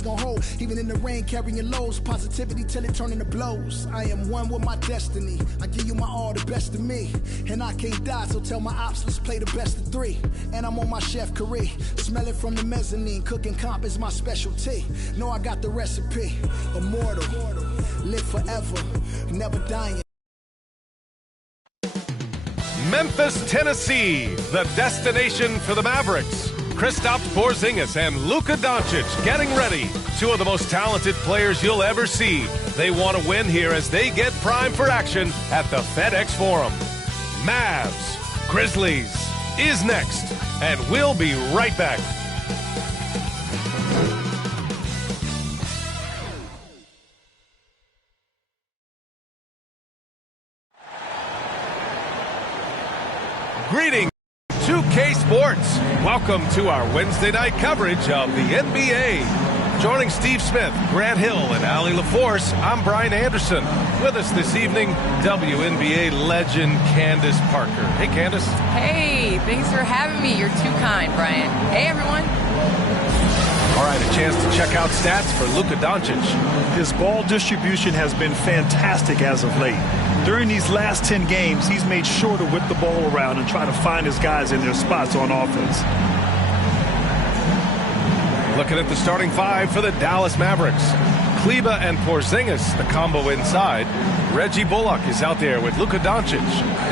niggas gon' hold. Even in the rain, carrying lows, positivity till it turn into blows. I am one with my destiny. I give you my all, the best of me. And I can't die, so tell my ops, let's play the best of three. And I'm on my chef career, smelling from the mezzanine. Cooking comp is my specialty. Know I got the recipe. Immortal, live forever, never dying. Memphis, Tennessee, the destination for the Mavericks. Kristaps Porzingis and Luka Doncic getting ready. Two of the most talented players you'll ever see. They want to win here as they get primed for action at the FedEx Forum. Mavs, Grizzlies is next, and we'll be right back. Greetings, 2K Sports. Welcome to our Wednesday night coverage of the NBA. Joining Steve Smith, Grant Hill, and Allie LaForce, I'm Brian Anderson. With us this evening, WNBA legend Candace Parker. Hey, Candace. Hey, thanks for having me. You're too kind, Brian. Hey, everyone. All right, a chance to check out stats for Luka Doncic. His ball distribution has been fantastic as of late. During these last 10 games, he's made sure to whip the ball around and try to find his guys in their spots on offense. Looking at the starting five for the Dallas Mavericks. Kleber and Porzingis, the combo inside. Reggie Bullock is out there with Luka Doncic.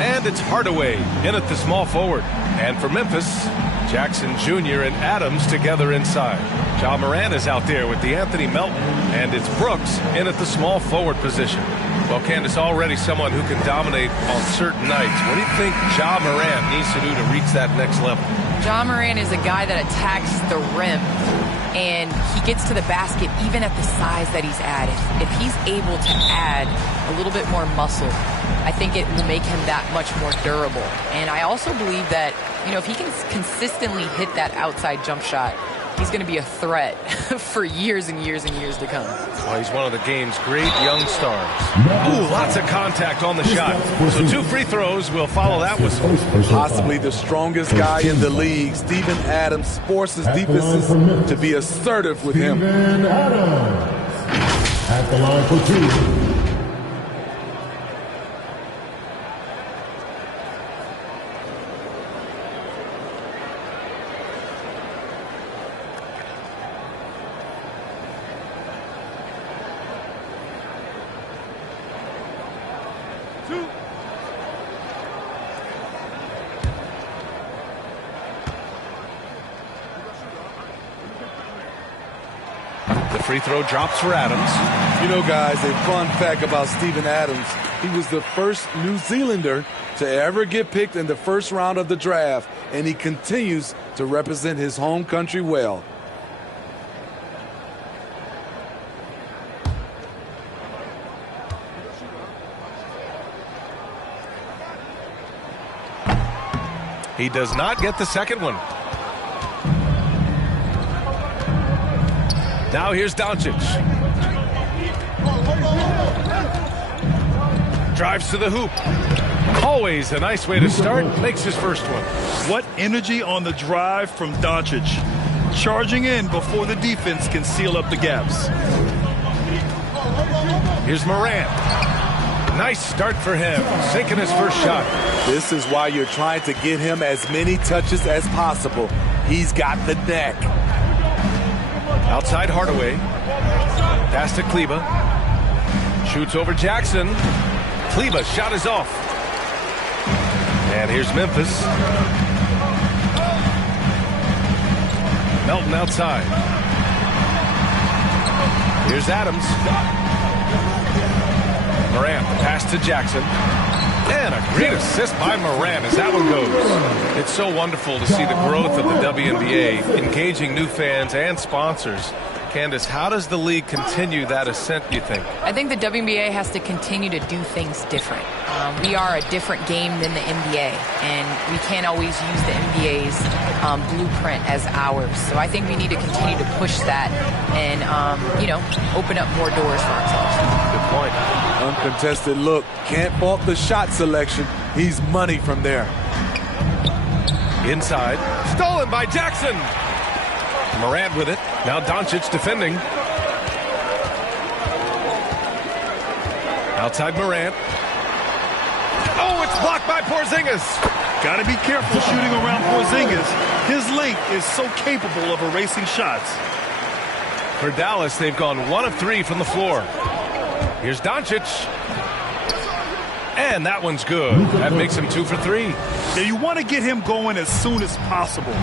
And it's Hardaway in at the small forward. And for Memphis, Jackson Jr. and Adams together inside. Ja Morant is out there with DeAnthony Melton. And it's Brooks in at the small forward position. Well, Candace, already someone who can dominate on certain nights. What do you think Ja Morant needs to do to reach that next level? Ja Morant is a guy that attacks the rim, and he gets to the basket even at the size that he's at. If he's able to add a little bit more muscle, I think it will make him that much more durable. And I also believe that, you know, if he can consistently hit that outside jump shot, he's going to be a threat for years and years and years to come. Well, he's one of the game's great young stars. Ooh, lots of contact on the shot. So 2 free throws will follow that whistle. Possibly the strongest guy in the league, Steven Adams, forces defenses to be assertive with him. Steven Adams at the line for 2. The free throw drops for Adams. You know, guys, a fun fact about Steven Adams, he was the first New Zealander to ever get picked in the first round of the draft, and he continues to represent his home country well. He does not get the second one. Now here's Doncic. Drives to the hoop. Always a nice way to start. Makes his first one. What energy on the drive from Doncic. Charging in before the defense can seal up the gaps. Here's Morant. Nice start for him. Sinking his first shot. This is why you're trying to get him as many touches as possible. He's got the neck. Outside Hardaway. Pass to Kleber. Shoots over Jackson. Kleber's shot is off. And here's Memphis. Melton outside. Here's Adams. Morant, pass to Jackson. And a great assist by Morant as that one goes. It's so wonderful to see the growth of the WNBA, engaging new fans and sponsors. Candace, how does the league continue that ascent, you think? I think the WNBA has to continue to do things different. We are a different game than the NBA, and we can't always use the NBA's blueprint as ours. So I think we need to continue to push that and, open up more doors for ourselves. Good point. Uncontested look. Can't fault the shot selection. He's money from there. Inside. Stolen by Jackson. Morant with it. Now Doncic defending. Outside Morant. Oh, it's blocked by Porzingis. Got to be careful shooting around Porzingis. His length is so capable of erasing shots. For Dallas, they've gone 1 of 3 from the floor. Here's Doncic. And that one's good. That makes him 2 for 3. Now you want to get him going as soon as possible.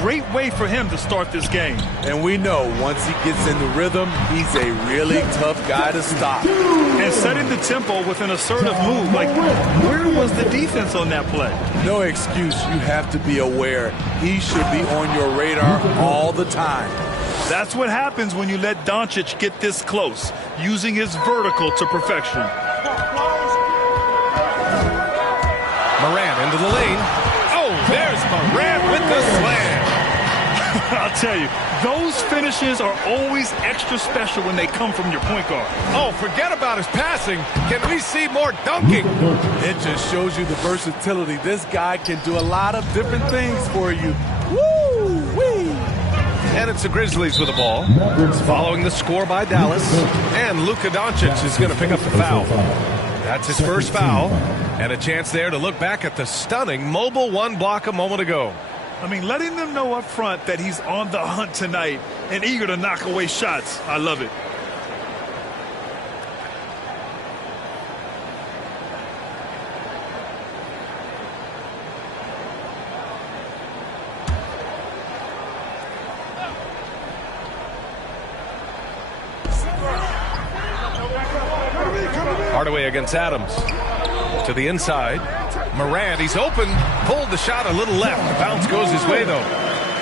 Great way for him to start this game. And we know once he gets in the rhythm, he's a really tough guy to stop. And setting the tempo with an assertive move. Like, where was the defense on that play? No excuse. You have to be aware. He should be on your radar all the time. That's what happens when you let Doncic get this close, using his vertical to perfection. Morant into the lane. Oh, there's Morant with the slam. I'll tell you, those finishes are always extra special when they come from your point guard. Oh, forget about his passing. Can we see more dunking? It just shows you the versatility. This guy can do a lot of different things for you. Woo-wee! And it's the Grizzlies with the ball. Following the score by Dallas. And Luka Doncic is going to pick up the foul. That's his first foul. And a chance there to look back at the stunning mobile 1 block a moment ago. I mean, letting them know up front that he's on the hunt tonight and eager to knock away shots. I love it. Hardaway against Adams. To the inside. Morant, he's open. Pulled the shot a little left. The bounce goes his way, though.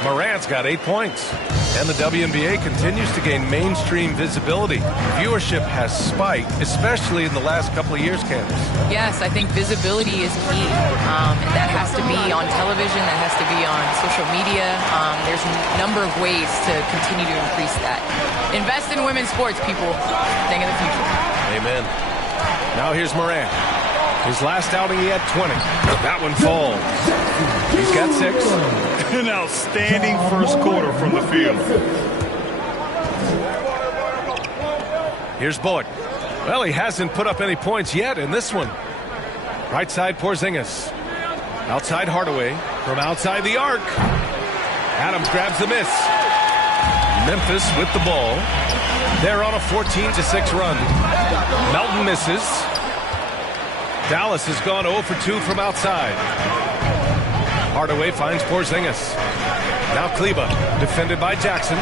Morant's got 8 points. And the WNBA continues to gain mainstream visibility. Viewership has spiked, especially in the last couple of years, Candace. Yes, I think visibility is key. And that has to be on television. That has to be on social media. There's a number of ways to continue to increase that. Invest in women's sports, people. Think of the future. Amen. Now here's Morant. His last outing, he had 20. That one falls. He's got 6. An outstanding first quarter from the field. Here's Bullock. Well, he hasn't put up any points yet in this one. Right side, Porzingis. Outside, Hardaway. From outside the arc. Adams grabs the miss. Memphis with the ball. They're on a 14-6 run. Melton misses. Dallas has gone 0 for 2 from outside. Hardaway finds Porzingis. Now Kleba, defended by Jackson.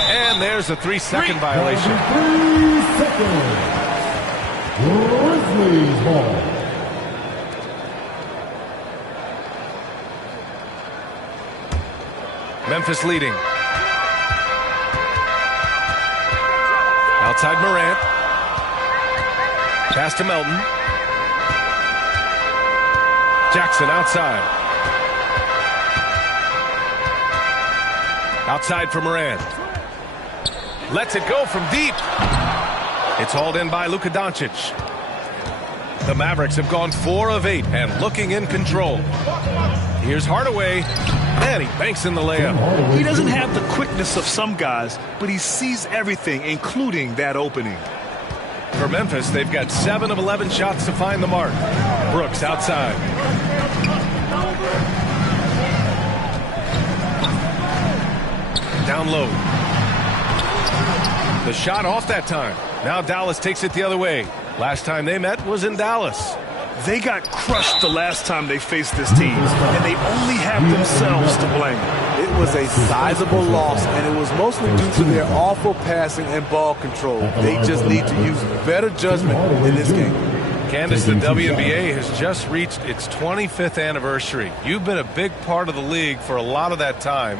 And there's a 3-second violation. 3 seconds. Grizzlies ball. Memphis leading. Outside Morant. Pass to Melton. Jackson outside. Outside for Morant. Lets it go from deep. It's hauled in by Luka Doncic. The Mavericks have gone 4 of 8 and looking in control. Here's Hardaway. And he banks in the layup. He doesn't have the quickness of some guys, but he sees everything, including that opening. For Memphis, they've got 7 of 11 shots to find the mark. Brooks outside. Down low. The shot off that time. Now Dallas takes it the other way. Last time they met was in Dallas. They got crushed the last time they faced this team, and they only have themselves to blame. It was a sizable loss, and it was mostly due to their awful passing and ball control. They just need to use better judgment in this game. Candace, the WNBA has just reached its 25th anniversary. You've been a big part of the league for a lot of that time.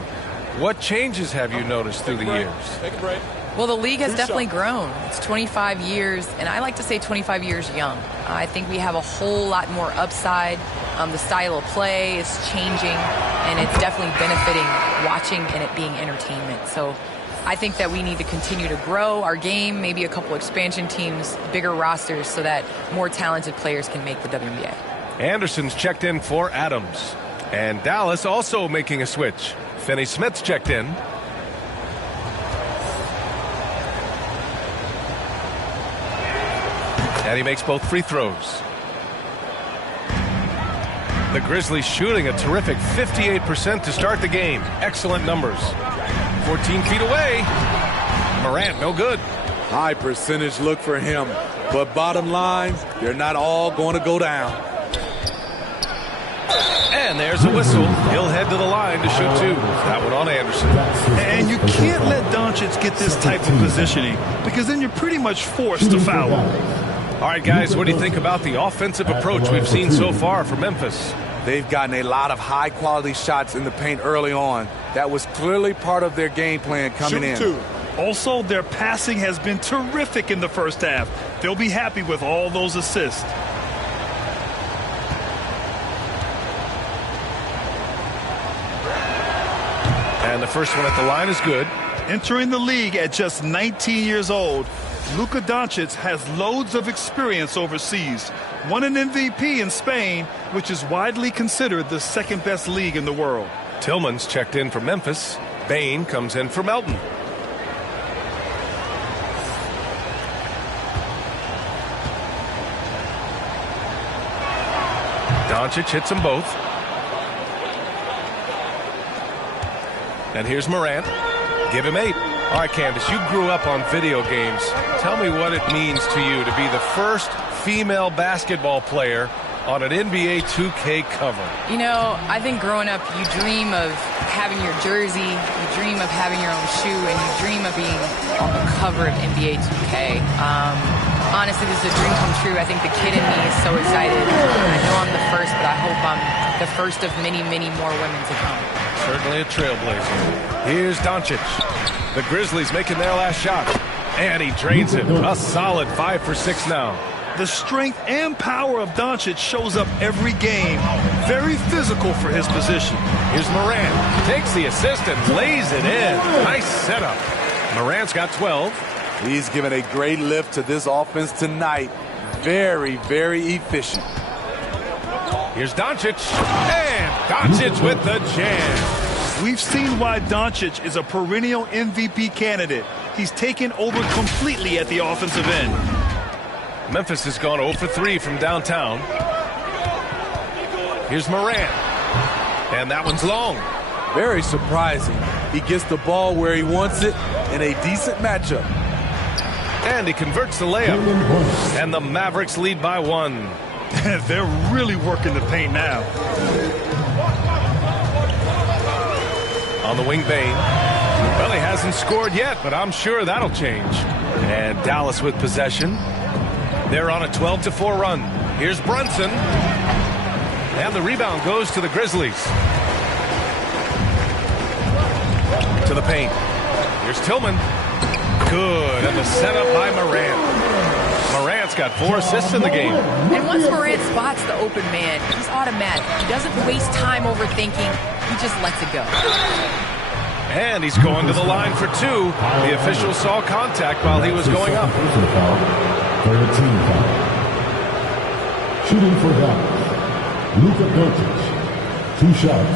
What changes have you noticed through the years? Take a break. Well, the league has definitely grown. It's 25 years, and I like to say 25 years young. I think we have a whole lot more upside. The style of play is changing, and it's definitely benefiting watching and it being entertainment. So I think that we need to continue to grow our game, maybe a couple expansion teams, bigger rosters, so that more talented players can make the WNBA. Anderson's checked in for Adams. And Dallas also making a switch. Finney-Smith's checked in. And he makes both free throws. The Grizzlies shooting a terrific 58% to start the game. Excellent numbers. 14 feet away. Morant, no good. High percentage look for him. But bottom line, they're not all going to go down. And there's a whistle. He'll head to the line to shoot two. That one on Anderson. And you can't let Doncic get this type of positioning because then you're pretty much forced to foul him. All right, guys, what do you think about the offensive approach we've seen so far from Memphis? They've gotten a lot of high-quality shots in the paint early on. That was clearly part of their game plan coming in. Also, their passing has been terrific in the first half. They'll be happy with all those assists. And the first one at the line is good. Entering the league at just 19 years old, Luka Doncic has loads of experience overseas. Won an MVP in Spain, which is widely considered the second-best league in the world. Tillman's checked in for Memphis. Bain comes in for Melton. Doncic hits them both. And here's Morant. Give him 8. All right, Candace, you grew up on video games. Tell me what it means to you to be the first female basketball player on an NBA 2K cover. You know, I think growing up, you dream of having your jersey, you dream of having your own shoe, and you dream of being on the cover of NBA 2K. Honestly, this is a dream come true. I think the kid in me is so excited. I know I'm the first, but I hope I'm the first of many, many more women to come. Certainly a trailblazer. Here's Doncic. The Grizzlies making their last shot. And he drains it. A solid 5 for 6 now. The strength and power of Doncic shows up every game. Very physical for his position. Here's Morant. Takes the assist and lays it in. Nice setup. Morant's got 12. He's given a great lift to this offense tonight. Very, very efficient. Here's Doncic. And Doncic with the jam. We've seen why Doncic is a perennial MVP candidate. He's taken over completely at the offensive end. Memphis has gone 0 for 3 from downtown. Here's Morant. And that one's long. Very surprising. He gets the ball where he wants it in a decent matchup. And he converts the layup. And the Mavericks lead by 1. They're really working the paint now. On the wing, Bain. Well, he hasn't scored yet, but I'm sure that'll change. And Dallas with possession. They're on a 12-4 run. Here's Brunson. And the rebound goes to the Grizzlies. To the paint. Here's Tillman. Good. And the setup by Morant. Morant's got 4 assists in the game. And once Morant spots the open man, he's automatic. He doesn't waste time overthinking. He just lets it go. And he's going to the line for 2. The official saw contact while he was going up. Shooting for Dallas, Luka Doncic, 2 shots.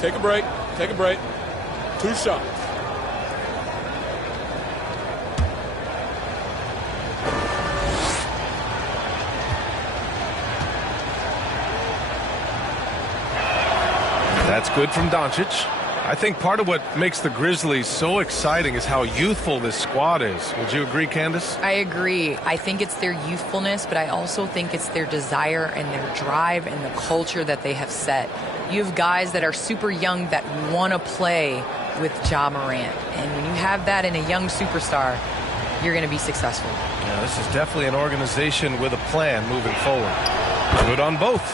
Take a break. Take a break. 2 shots. That's good from Doncic. I think part of what makes the Grizzlies so exciting is how youthful this squad is. Would you agree, Candace? I agree. I think it's their youthfulness, but I also think it's their desire and their drive and the culture that they have set. You have guys that are super young that want to play with Ja Morant. And when you have that in a young superstar, you're going to be successful. Yeah, this is definitely an organization with a plan moving forward. Good on both.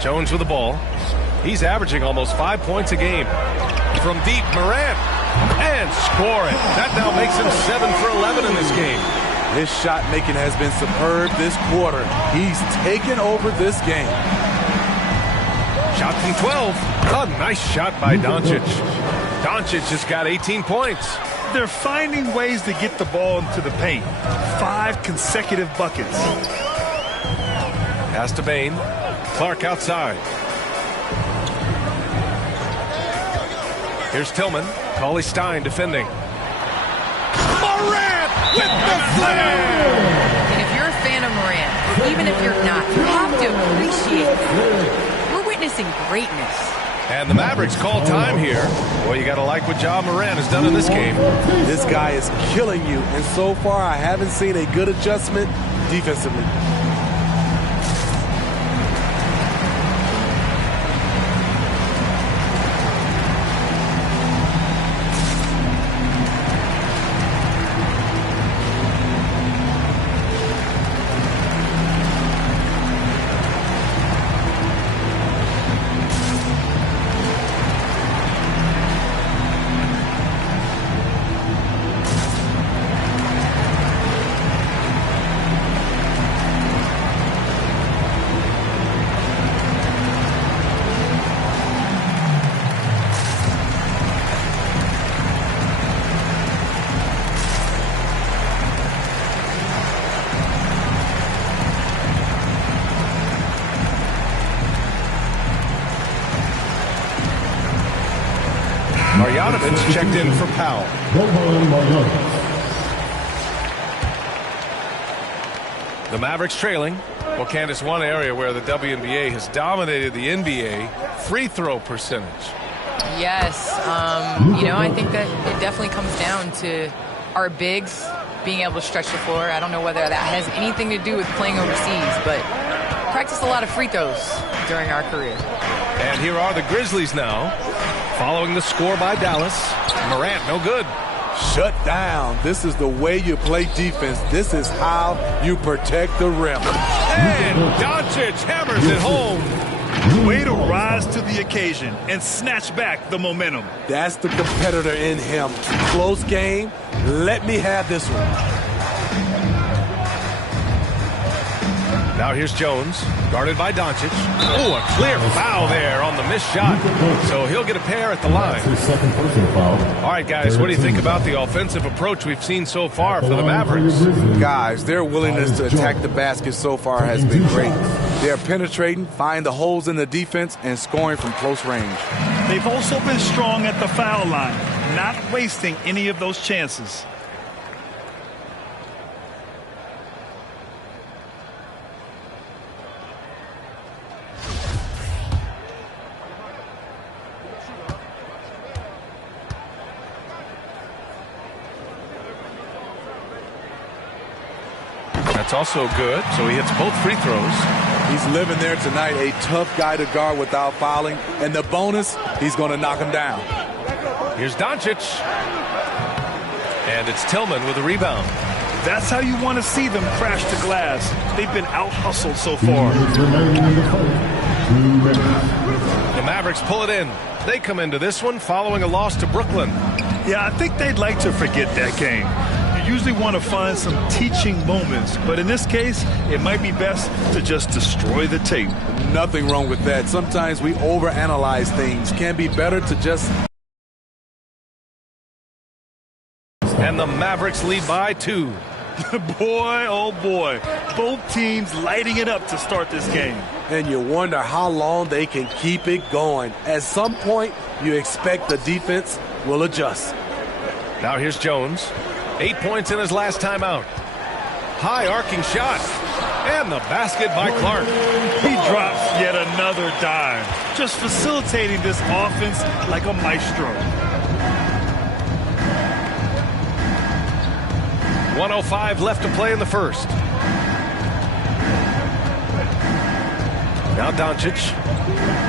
Jones with the ball. He's averaging almost 5 points a game. From deep, Morant. And scoring. That now makes him 7 for 11 in this game. His shot making has been superb this quarter. He's taken over this game. Shot from 12. A nice shot by Doncic. Doncic just got 18 points. They're finding ways to get the ball into the paint. 5 consecutive buckets. Pass to Bain. Clark outside. Here's Tillman. Cauley Stein defending. Morant with the slam! And if you're a fan of Morant, or even if you're not, you have to appreciate it. We're witnessing greatness. And the Mavericks call time here. Well, you got to like what Ja Morant has done in this game. This guy is killing you, and so far I haven't seen a good adjustment defensively. Marjanovic checked in for Powell. The Mavericks trailing. Well, Candace, one area where the WNBA has dominated the NBA, free throw percentage. Yes. I think that it definitely comes down to our bigs being able to stretch the floor. I don't know whether that has anything to do with playing overseas, but practiced a lot of free throws during our career. And here are the Grizzlies now. Following the score by Dallas. Morant, no good. Shut down. This is the way you play defense. This is how you protect the rim. And Doncic hammers it home. Way to rise to the occasion and snatch back the momentum. That's the competitor in him. Close game. Let me have this one. Now here's Jones, guarded by Doncic. Oh, a clear foul there on the missed shot. So he'll get a pair at the line. All right, guys, what do you think about the offensive approach we've seen so far for the Mavericks? Guys, their willingness to attack the basket so far has been great. They're penetrating, finding the holes in the defense, and scoring from close range. They've also been strong at the foul line, not wasting any of those chances. That's also good, so he hits both free throws. He's living there tonight, a tough guy to guard without fouling. And the bonus, he's going to knock him down. Here's Doncic. And it's Tillman with a rebound. That's how you want to see them crash the glass. They've been out-hustled so far. The Mavericks pull it in. They come into this one following a loss to Brooklyn. Yeah, I think they'd like to forget that game. You usually want to find some teaching moments, but in this case, it might be best to just destroy the tape. Nothing wrong with that. Sometimes we overanalyze things. Can be better to just... And the Mavericks lead by 2. Boy, oh boy. Both teams lighting it up to start this game. And you wonder how long they can keep it going. At some point, you expect the defense will adjust. Now here's Jones. 8 points in his last time out. High arcing shot. And the basket by Clark. He drops yet another dime. Just facilitating this offense like a maestro. 1:05 left to play in the first. Now Doncic.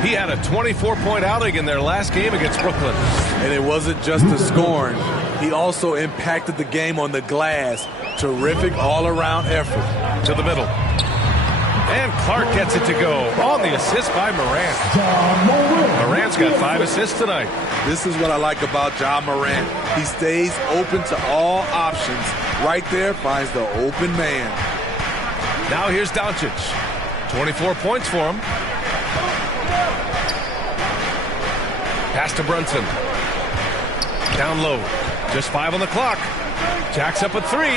He had a 24-point outing in their last game against Brooklyn. And it wasn't just the scoring. He also impacted the game on the glass. Terrific all-around effort. To the middle. And Clark gets it to go on the assist by Morant. Morant's got 5 assists tonight. This is what I like about Ja Morant. He stays open to all options. Right there finds the open man. Now here's Doncic. 24 points for him. Pass to Brunson. Down low. Just 5 on the clock. Jacks up a 3.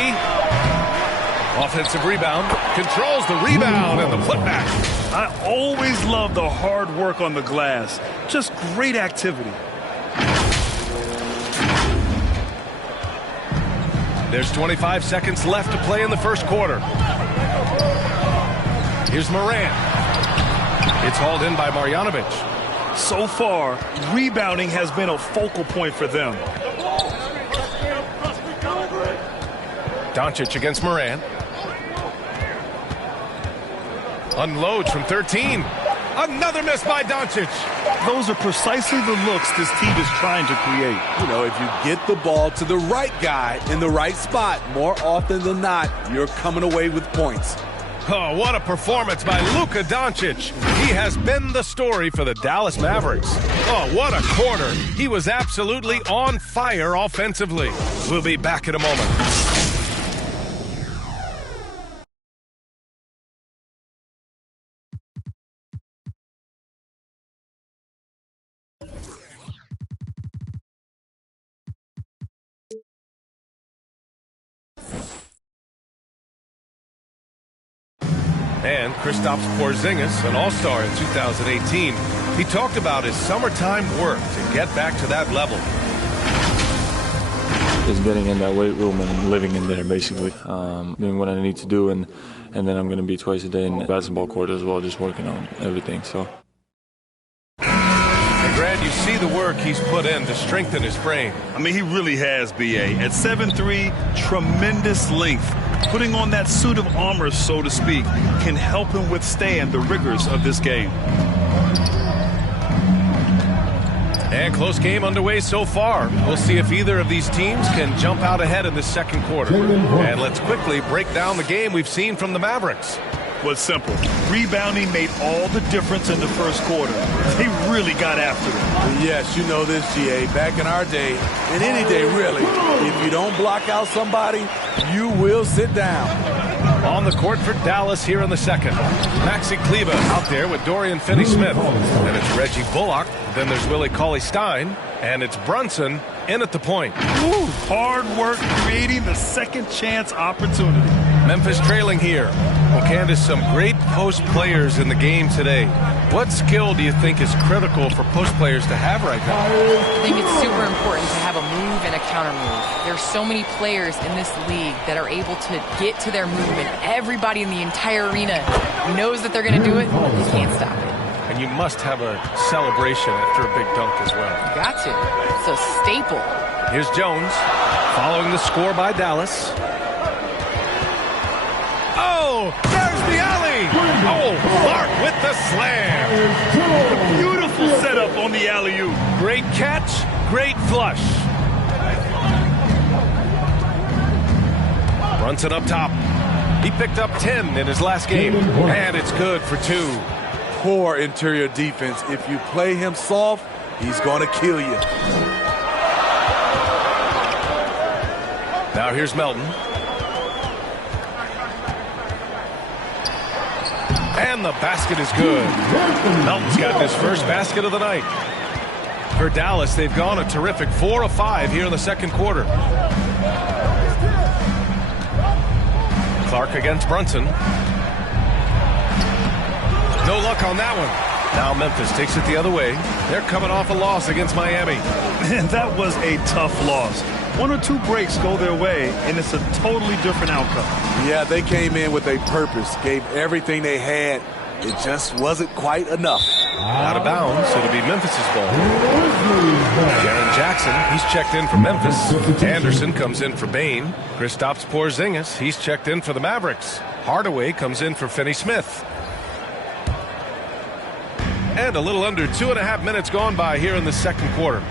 Offensive rebound. Controls the rebound and the putback. I always love the hard work on the glass. Just great activity. There's 25 seconds left to play in the first quarter. Here's Moran. It's hauled in by Marjanovic. So far, rebounding has been a focal point for them. Doncic against Moran. Unloads from 13. Another miss by Doncic. Those are precisely the looks this team is trying to create. You know, if you get the ball to the right guy in the right spot, more often than not, you're coming away with points. Oh, what a performance by Luka Doncic. He has been the story for the Dallas Mavericks. Oh, what a quarter. He was absolutely on fire offensively. We'll be back in a moment. And Kristaps Porzingis, an all-star in 2018, he talked about his summertime work to get back to that level. Just getting in that weight room and living in there, basically. Doing what I need to do, and then I'm going to be twice a day in the basketball court as well, just working on everything. So. And Grant, you see the work he's put in to strengthen his frame. I mean, he really has, B.A. At 7'3", tremendous length. Putting on that suit of armor, so to speak, can help him withstand the rigors of this game. And close game underway so far. We'll see if either of these teams can jump out ahead in the second quarter. And let's quickly break down the game we've seen from the Mavericks. Was simple. Rebounding made all the difference in the first quarter. They really got after it. Yes, you know this, GA. Back in our day, and any day really, if you don't block out somebody, you will sit down. On the court for Dallas here in the second. Maxi Kleber out there with Dorian Finney-Smith. And it's Reggie Bullock. Then there's Willie Cauley-Stein. And it's Brunson in at the point. Ooh, hard work creating the second chance opportunity. Memphis trailing here. Well, Candace, some great post players in the game today. What skill do you think is critical for post players to have right now? I think it's super important to have a move and a counter move. There's so many players in this league that are able to get to their movement. Everybody in the entire arena knows that they're going to do it. You can't stop it. And you must have a celebration after a big dunk as well. You got to. It's a staple. Here's Jones following the score by Dallas. Oh, there's the alley. Oh, Clark with the slam. Beautiful setup on the alley-oop. Great catch, great flush. Brunson up top. He picked up 10 in his last game, and it's good for 2. Poor interior defense. If you play him soft, he's going to kill you. Now here's Melton. And the basket is good. Melton's got his first basket of the night. For Dallas, they've gone a terrific 4 of 5 here in the second quarter. Clark against Brunson. No luck on that one. Now Memphis takes it the other way. They're coming off a loss against Miami. And that was a tough loss. 1 or 2 breaks go their way, and it's a totally different outcome. Yeah, they came in with a purpose, gave everything they had. It just wasn't quite enough. Out of bounds, it'll be Memphis' ball. Jaren Jackson, he's checked in for Memphis. Anderson comes in for Bain. Kristaps Porzingis, he's checked in for the Mavericks. Hardaway comes in for Finney-Smith. And a little under 2.5 minutes gone by here in the second quarter.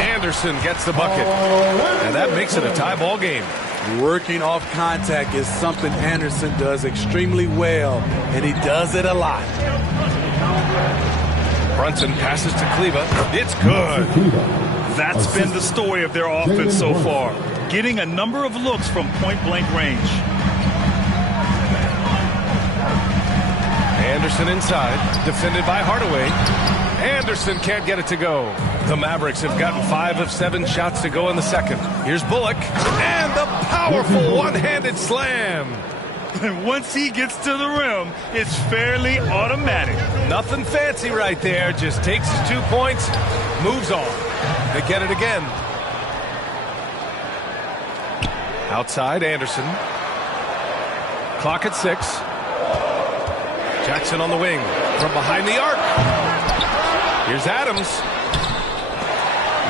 Anderson gets the bucket. And that makes it a tie ball game. Working off contact is something Anderson does extremely well, and he does it a lot. Brunson passes to Kleber. It's good. That's been the story of their offense so far, getting a number of looks from point-blank range. Anderson inside, defended by Hardaway. Anderson can't get it to go. The Mavericks have gotten 5 of 7 shots to go in the second. Here's Bullock, and the powerful one-handed slam. And once he gets to the rim, it's fairly automatic. Nothing fancy right there. Just takes his 2 points, moves on. They get it again. Outside, Anderson. Clock at 6. Jackson on the wing from behind the arc. Here's Adams.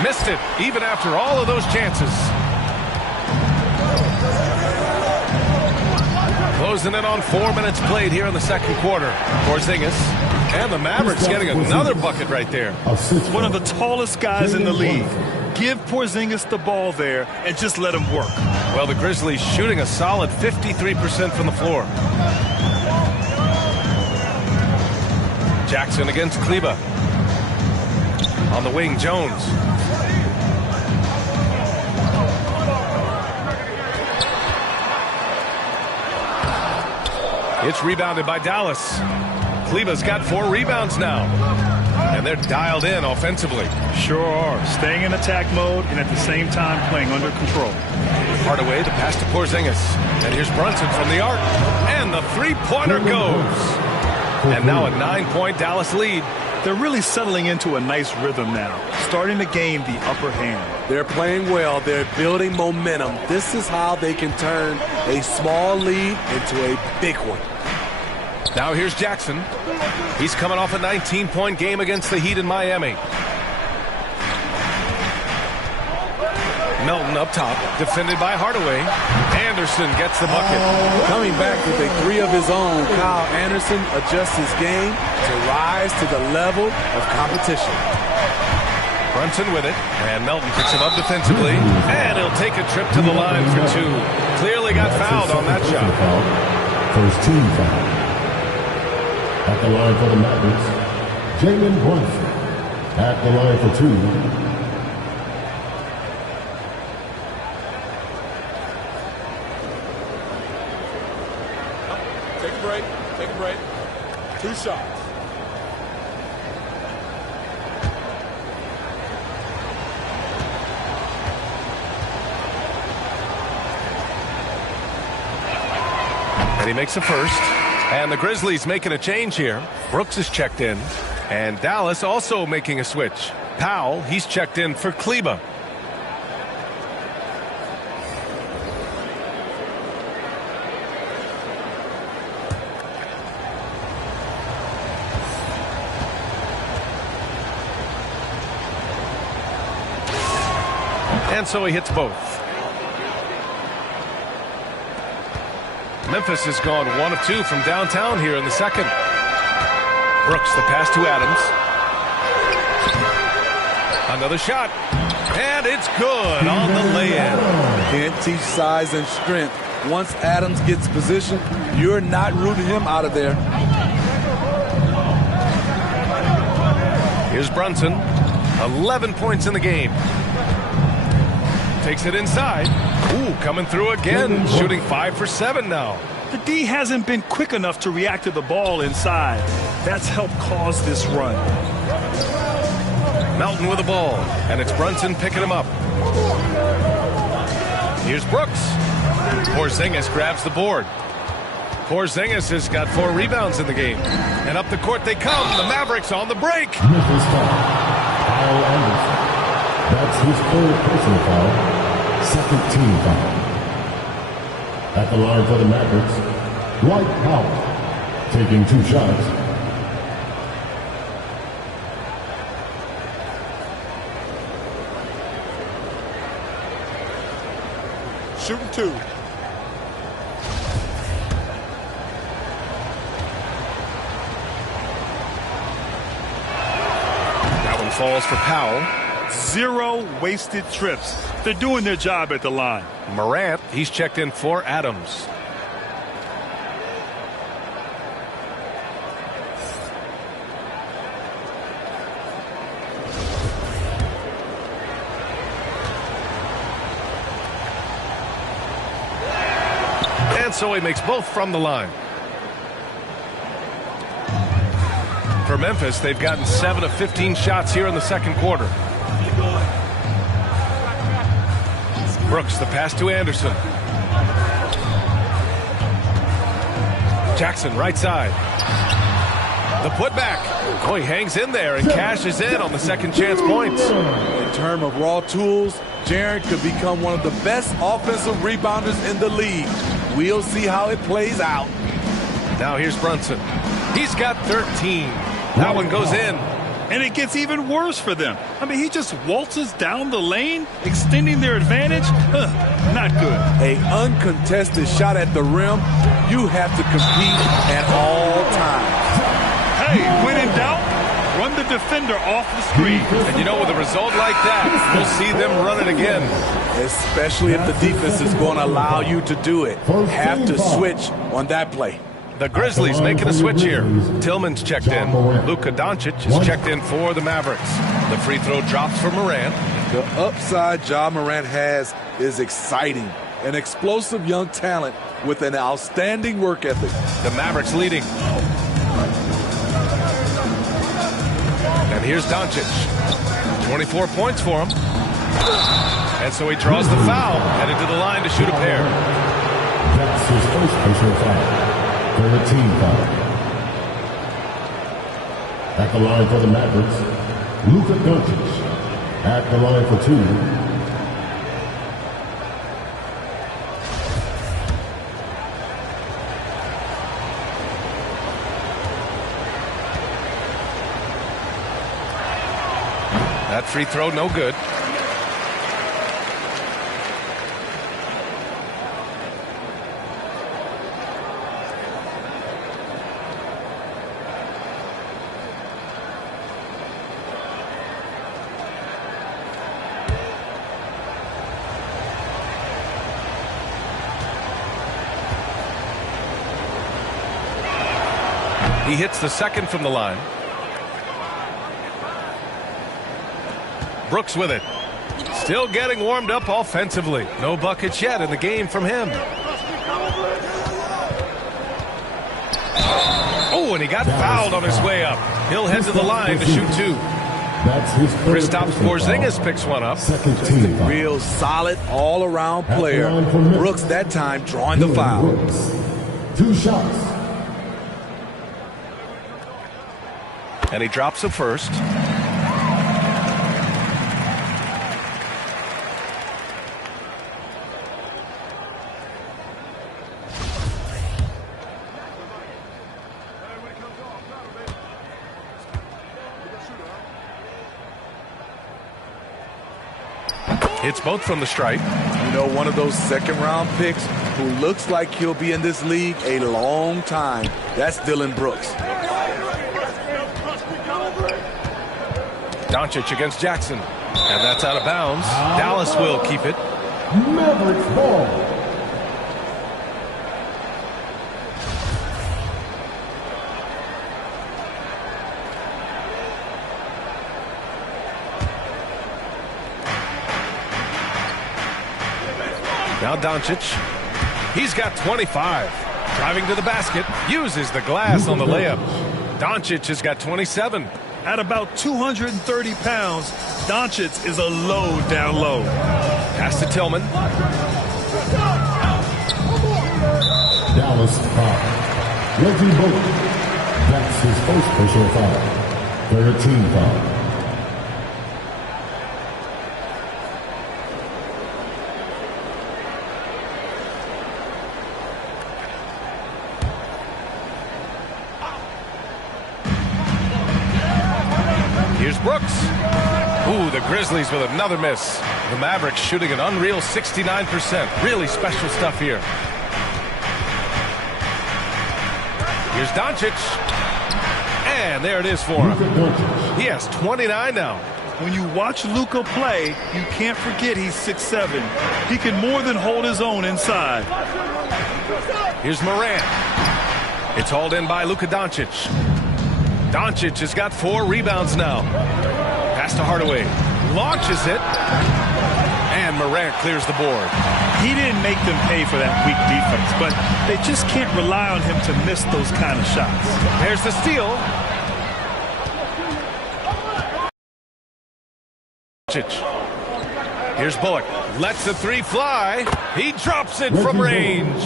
Missed it, even after all of those chances. Closing in on 4 minutes played here in the second quarter. Porzingis and the Mavericks getting another bucket right there. One of the tallest guys in the league. Give Porzingis the ball there and just let him work. Well, the Grizzlies shooting a solid 53% from the floor. Jackson against Kleber. On the wing, Jones. It's rebounded by Dallas. Kleber's got 4 rebounds now. And they're dialed in offensively. Sure are. Staying in attack mode and at the same time playing under control. Hardaway, the pass to Porzingis. And here's Brunson from the arc. And the three-pointer goes. And now a 9-point Dallas lead. They're really settling into a nice rhythm now, starting to gain the upper hand. They're playing well. They're building momentum. This is how they can turn a small lead into a big one. Now here's Jackson. He's coming off a 19-point game against the Heat in Miami. Melton up top, defended by Hardaway. Anderson gets the bucket. Coming back with a 3 of his own, Kyle Anderson adjusts his game to rise to the level of competition. Brunson with it, and Melton picks him up defensively, and he'll take a trip to the line for 2. Clearly got fouled on that shot. First team foul. At the line for the Mavericks, Jalen Brunson. At the line for 2. Take a break. Take a break. 2 shots. And he makes a first. And the Grizzlies making a change here. Brooks is checked in. And Dallas also making a switch. Powell, he's checked in for Kleber. And so he hits both. Memphis has gone 1 of 2 from downtown here in the second. Brooks, the pass to Adams. Another shot. And it's good on the lay-in. Can't teach size and strength. Once Adams gets position, you're not rooting him out of there. Here's Brunson. 11 points in the game. Takes it inside. Ooh, coming through again. Shooting 5 for 7 now. The D hasn't been quick enough to react to the ball inside. That's helped cause this run. Melton with the ball, and it's Brunson picking him up. Here's Brooks. Porzingis grabs the board. Porzingis has got 4 rebounds in the game. And up the court they come. The Mavericks on the break. Memphis foul. Kyle Anderson. That's his 3rd personal foul. 2nd team foul. At the line for the Mavericks, Dwight Powell, taking 2 shots. Shooting 2. That one falls for Powell. 0 wasted trips. They're doing their job at the line. Morant, he's checked in for Adams. And so he makes both from the line. For Memphis, they've gotten 7 of 15 shots here in the second quarter. Brooks, the pass to Anderson. Jackson, right side. The putback. Oh, he hangs in there and cashes in on the second chance points. In terms of raw tools, Jaren could become one of the best offensive rebounders in the league. We'll see how it plays out. Now here's Brunson. He's got 13. That one goes in. And it gets even worse for them. I mean, he just waltzes down the lane, extending their advantage. Not good. An uncontested shot at the rim, you have to compete at all times. Hey, when in doubt, run the defender off the screen. And you know, with a result like that, we'll see them run it again. Especially if the defense is going to allow you to do it. Have to switch on that play. The Grizzlies making a switch here. Tillman's checked in. Luka Doncic is checked in for the Mavericks. The free throw drops for Morant. The upside Ja Morant has is exciting. An explosive young talent with an outstanding work ethic. The Mavericks leading. And here's Doncic. 24 points for him. And so he draws the foul, headed to the line to shoot a pair. That's his first personal foul. 13 foul. At the line for the Mavericks, Luka Doncic. At the line for 2. That free throw, no good. He hits the second from the line. Brooks with it. Still getting warmed up offensively. No buckets yet in the game from him. Oh, and he got fouled on his way up. He'll head to the line to shoot 2. Kristaps Porzingis picks one up. Real solid all-around player. Brooks that time drawing the foul. 2 shots. And he drops a first. Hits both from the stripe. You know, one of those second-round picks who looks like he'll be in this league a long time. That's Dylan Brooks. Doncic against Jackson. And that's out of bounds. Dallas will keep it. Mavericks ball. Now Doncic. He's got 25. Driving to the basket. Uses the glass on the layup. Doncic has got 27. At about 230 pounds, Doncic is a load down low. Pass to Tillman. Dallas foul. Reggie Bullock. That's his first personal foul. 13 foul. Here's Brooks. Ooh, the Grizzlies with another miss. The Mavericks shooting an unreal 69%. Really special stuff here. Here's Doncic. And there it is for him. He has 29 now. When you watch Luka play, you can't forget he's 6'7". He can more than hold his own inside. Here's Morant. It's hauled in by Luka Doncic. Doncic has got 4 rebounds now. Pass to Hardaway. Launches it. And Morant clears the board. He didn't make them pay for that weak defense, but they just can't rely on him to miss those kind of shots. There's the steal. Doncic. Here's Bullock. Lets the three fly. He drops it from range.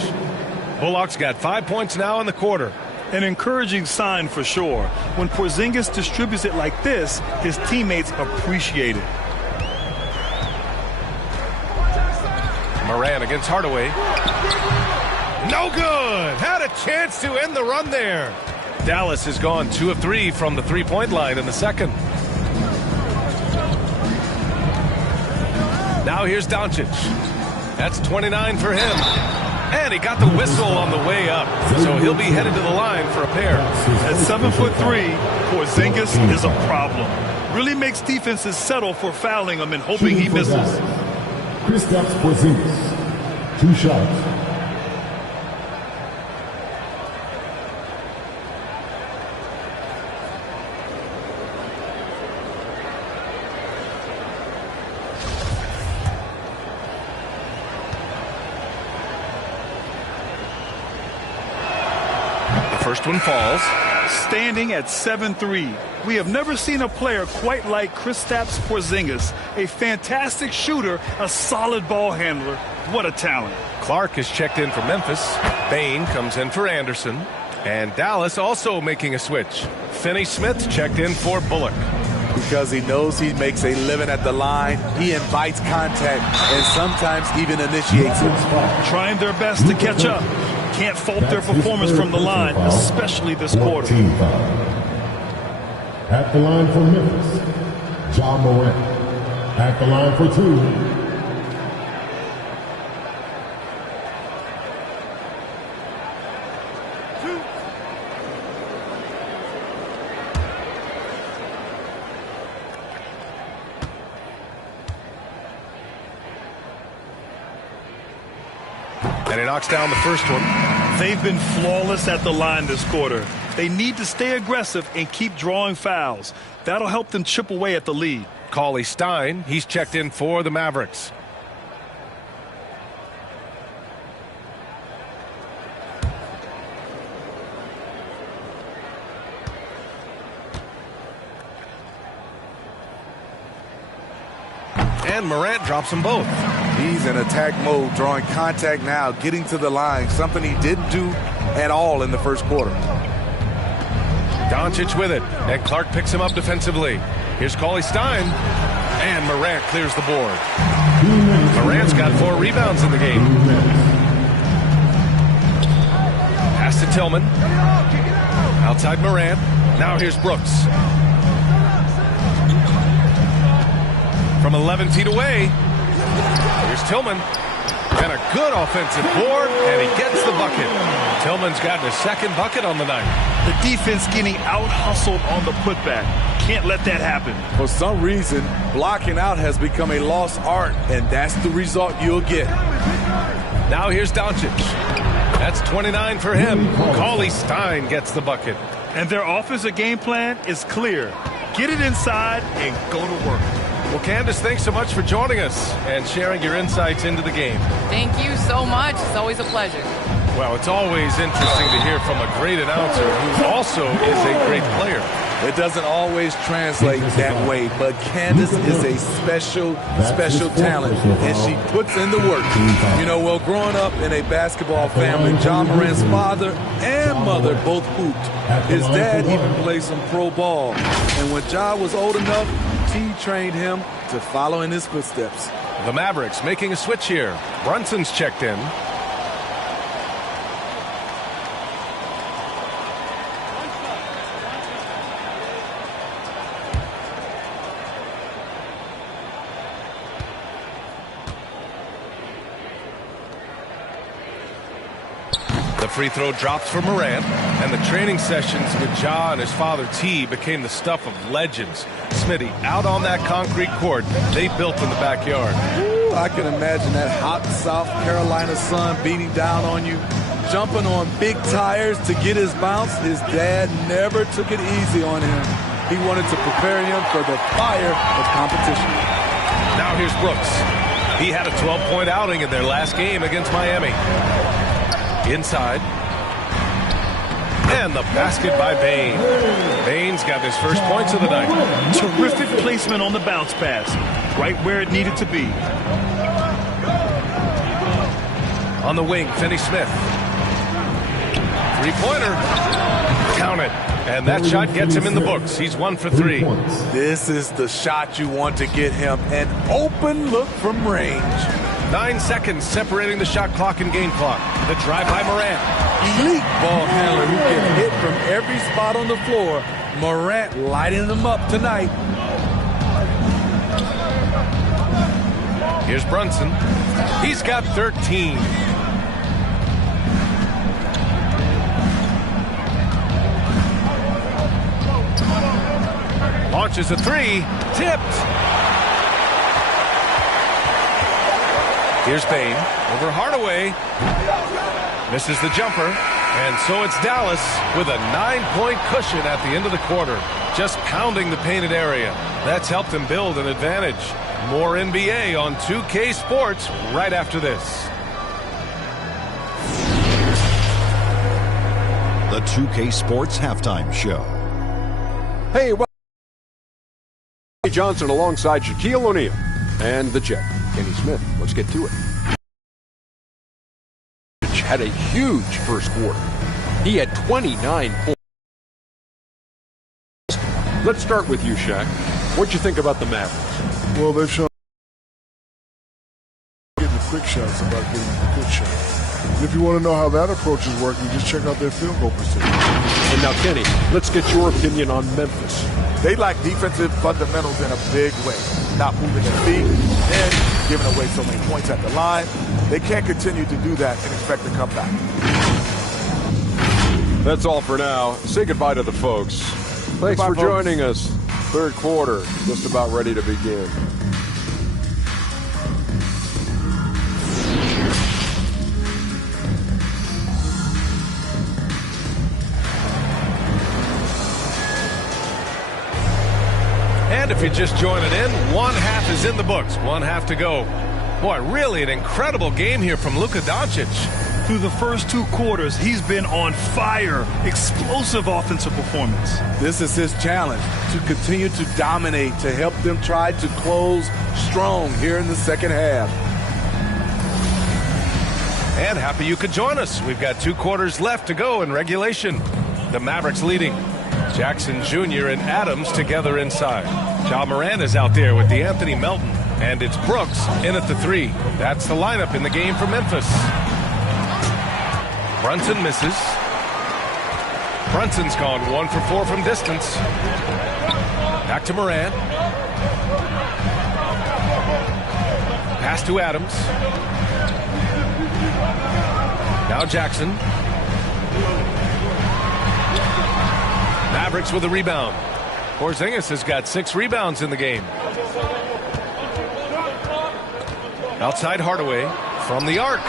Bullock's got 5 points now in the quarter. An encouraging sign for sure. When Porzingis distributes it like this, his teammates appreciate it. Moran against Hardaway. No good. Had a chance to end the run there. Dallas has gone 2 of 3 from the three-point line in the second. Now here's Doncic. That's 29 for him. And he got the whistle on the way up. So he'll be headed to the line for a pair. At 7'3", Porzingis is a problem. Really makes defenses settle for fouling him and hoping he misses. Kristaps Porzingis, 2 shots. First one falls. Standing at 7'3", we have never seen a player quite like Kristaps Porzingis. A fantastic shooter, a solid ball handler. What a talent. Clark is checked in for Memphis. Bain comes in for Anderson. And Dallas also making a switch. Finney-Smith checked in for Bullock. Because he knows he makes a living at the line, he invites contact and sometimes even initiates it. Trying their best to catch up. Can't fault their performance from the line, especially this quarter. At the line for Memphis, John Moran. At the line for 2. And he knocks down the first one. They've been flawless at the line this quarter. They need to stay aggressive and keep drawing fouls. That'll help them chip away at the lead. Cauley Stein, he's checked in for the Mavericks. And Morant drops them both. He's in attack mode, drawing contact now, getting to the line, something he didn't do at all in the first quarter. Doncic with it, and Clark picks him up defensively. Here's Cauley Stein, and Morant clears the board. Morant's got 4 rebounds in the game. Pass to Tillman. Outside Morant. Now here's Brooks. From 11 feet away, here's Tillman. And a good offensive board, and he gets the bucket. Tillman's gotten his second bucket on the night. The defense getting out-hustled on the putback. Can't let that happen. For some reason, blocking out has become a lost art, and that's the result you'll get. Now here's Doncic. That's 29 for him. Cauley Stein gets the bucket. And their offensive game plan is clear. Get it inside and go to work. Well, Candace, thanks so much for joining us and sharing your insights into the game. Thank you so much. It's always a pleasure. Well, it's always interesting to hear from a great announcer who also is a great player. It doesn't always translate that way, but Candace is a special talent, and she puts in the work. You know, well, growing up in a basketball family, John Moran's father and mother both hooped. His dad even played some pro ball. And when John was old enough, he trained him to follow in his footsteps. The Mavericks making a switch here. Brunson's checked in. The free throw drops for Morant, and the training sessions with Ja and his father T became the stuff of legends. Smitty, out on that concrete court they built in the backyard. Ooh, I can imagine that hot South Carolina sun beating down on you, jumping on big tires to get his bounce. His dad never took it easy on him. He wanted to prepare him for the fire of competition. Now here's Brooks. He had a 12-point outing in their last game against Miami. Inside. And the basket by Bain. Bain's got his first points of the night. Terrific placement on the bounce pass. right where it needed to be. On the wing, Finney Smith. Three-pointer. Count it. And that shot gets him in the books. He's 1 for 3. This is the shot you want to get him. An open look from range. 9 seconds separating the shot clock and game clock. The drive by Morant. Elite ball handler who can hit from every spot on the floor. Morant lighting them up tonight. Here's Brunson. He's got 13. Launches a three. Tipped. Here's Bain. Over Hardaway. Misses the jumper. And so it's Dallas with a 9-point cushion at the end of the quarter. Just pounding the painted area. That's helped them build an advantage. More NBA on 2K Sports right after this. The 2K Sports Halftime Show. Hey, well, Johnson alongside Shaquille O'Neal and the Jet, Kenny Smith. Let's get to it. Had a huge first quarter. He had 29 points. Let's start with you, Shaq. What'd you think about the Mavericks? Well, they've shown getting the quick shots about getting the good shots. And if you want to know how that approach is working, just check out their field goal percentage. And now, Kenny, let's get your opinion on Memphis. They lack defensive fundamentals in a big way. Not moving their feet and giving away so many points at the line. They can't continue to do that and expect to come back. That's all for now. Say goodbye to the folks. Thanks for joining us. Third quarter, just about ready to begin. And if you're just joining in, one half is in the books. One half to go. Boy, really an incredible game here from Luka Doncic. Through the first 2 quarters, he's been on fire. Explosive offensive performance. This is his challenge, to continue to dominate, to help them try to close strong here in the second half. And happy you could join us. We've got 2 quarters left to go in regulation. The Mavericks leading. Jackson Jr. and Adams together inside. Ja Morant is out there with DeAnthony Melton. And it's Brooks in at the 3. That's the lineup in the game for Memphis. Brunson misses. Brunson's gone 1 for 4 from distance. Back to Morant. Pass to Adams. Now Jackson. Mavericks with a rebound. Porzingis has got 6 rebounds in the game. Outside Hardaway from the arc.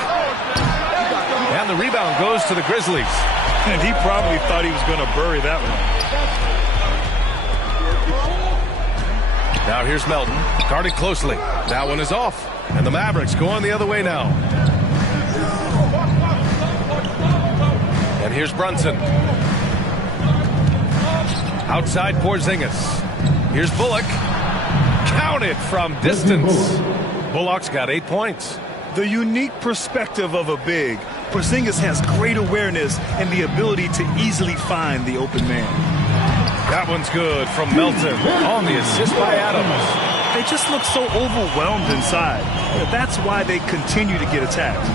And the rebound goes to the Grizzlies. And he probably thought he was going to bury that one. Now here's Melton. Guarded closely. That one is off. And the Mavericks going the other way now. And here's Brunson. Outside Porzingis. Here's Bullock. Counted from distance. Bullock's got 8 points. The unique perspective of a big. Porzingis has great awareness and the ability to easily find the open man. That one's good from Melton on the assist by Adams. They just look so overwhelmed inside. That's why they continue to get attacked.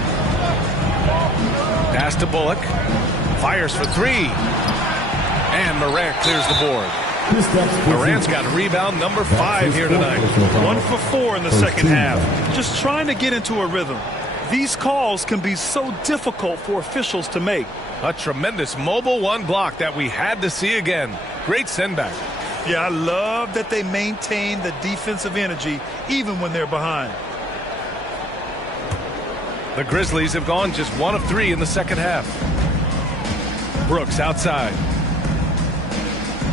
Pass to Bullock. Fires for 3. And Morant clears the board. Morant's got rebound number 5 here tonight. 1 for 4 in the second half. Just trying to get into a rhythm. These calls can be so difficult for officials to make. A tremendous mobile 1 block that we had to see again. Great sendback. Yeah, I love that they maintain the defensive energy even when they're behind. The Grizzlies have gone just 1 of 3 in the second half. Brooks outside.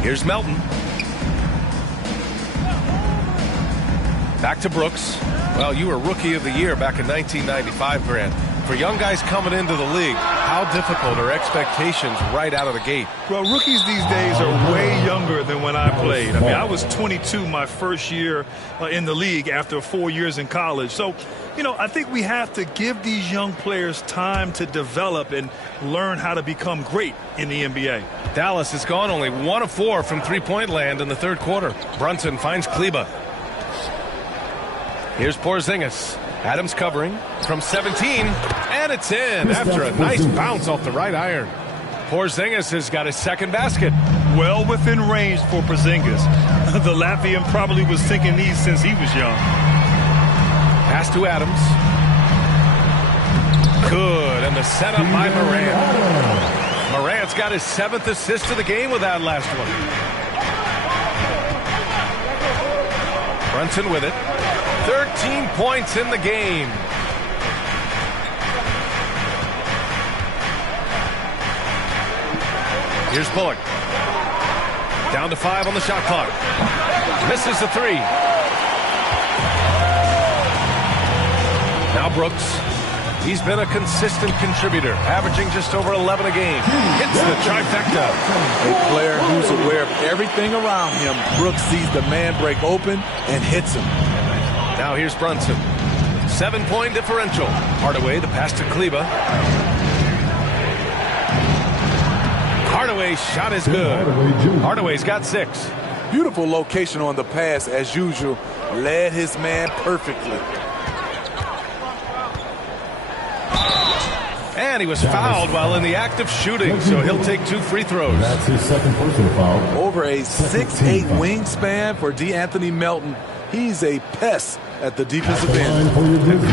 Here's Melton. Back to Brooks. Well, you were Rookie of the Year back in 1995, Grant. For young guys coming into the league, how difficult are expectations right out of the gate? Well, rookies these days are way younger than when I played. I mean, I was 22 my first year in the league after 4 years in college. So, you know, I think we have to give these young players time to develop and learn how to become great in the NBA. Dallas has gone only 1 of 4 from three-point land in the third quarter. Brunson finds Kleba. Here's Porzingis. Adams covering from 17, and it's in after a nice bounce off the right iron. Porzingis has got his second basket. Well within range for Porzingis. The Latvian probably was thinking these since he was young. Pass to Adams. Good, and the setup by Morant. Morant's got his 7th assist of the game with that last one. Brunson with it. 13 points in the game. Here's Bullock. Down to 5 on the shot clock. Misses the 3. Now Brooks. He's been a consistent contributor, averaging just over 11 a game. Hits the trifecta. A player who's aware of everything around him. Brooks sees the man break open and hits him. Now here's Brunson. 7-point differential. Hardaway, the pass to Kleba. Hardaway's shot is good. Hardaway's got 6. Beautiful location on the pass, as usual. Led his man perfectly. And he was fouled while in the act of shooting, so he'll take 2 free throws. That's his second personal foul. Over a 6'8" wingspan for DeAnthony Melton. He's a pest at the defensive end.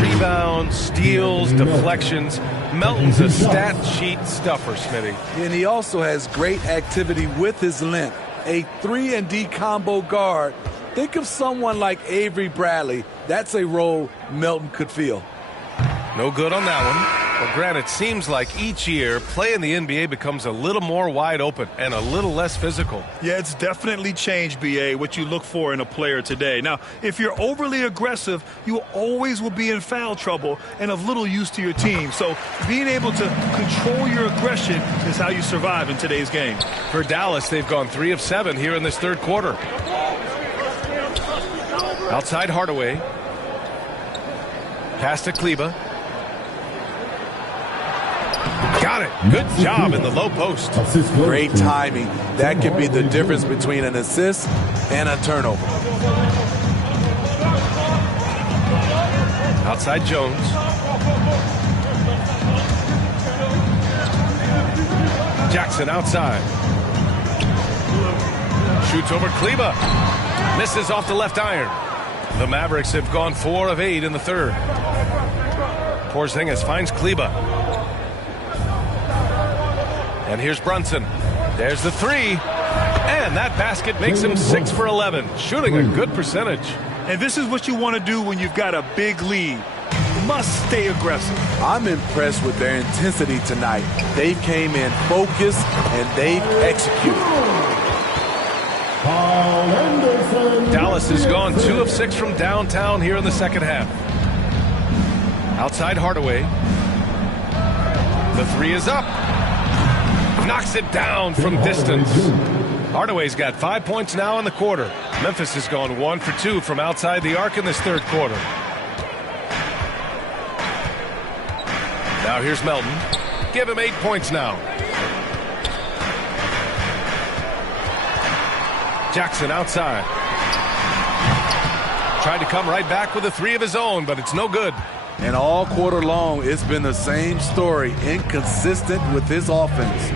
Rebounds, steals, deflections. Melton's a stat sheet stuffer, Smitty. And he also has great activity with his length. A 3-and-D combo guard. Think of someone like Avery Bradley. That's a role Melton could fill. No good on that one. Well, Grant, it seems like each year, play in the NBA becomes a little more wide open and a little less physical. Yeah, it's definitely changed, B.A., what you look for in a player today. Now, if you're overly aggressive, you always will be in foul trouble and of little use to your team. So being able to control your aggression is how you survive in today's game. For Dallas, they've gone 3 of 7 here in this third quarter. Outside Hardaway. Pass to Kleba. Got it. Good job in the low post. Great timing. That can be the difference between an assist and a turnover. Outside Jones. Jackson outside. Shoots over Kleba. Misses off the left iron. The Mavericks have gone 4 of 8 in the third. Porzingis finds Kleba. And here's Brunson. There's the 3. And that basket makes him 6 for 11. Shooting a good percentage. And this is what you want to do when you've got a big lead. Must stay aggressive. I'm impressed with their intensity tonight. They came in focused and they've executed. Dallas has gone 2 of 6 from downtown here in the second half. Outside Hardaway. The 3 is up. Knocks it down from distance. Hardaway's got 5 points now in the quarter. Memphis has gone 1 for 2 from outside the arc in this third quarter. Now here's Melton. Give him 8 points now. Jackson outside. Tried to come right back with a 3 of his own, but it's no good. And all quarter long, it's been the same story. Inconsistent with his offense.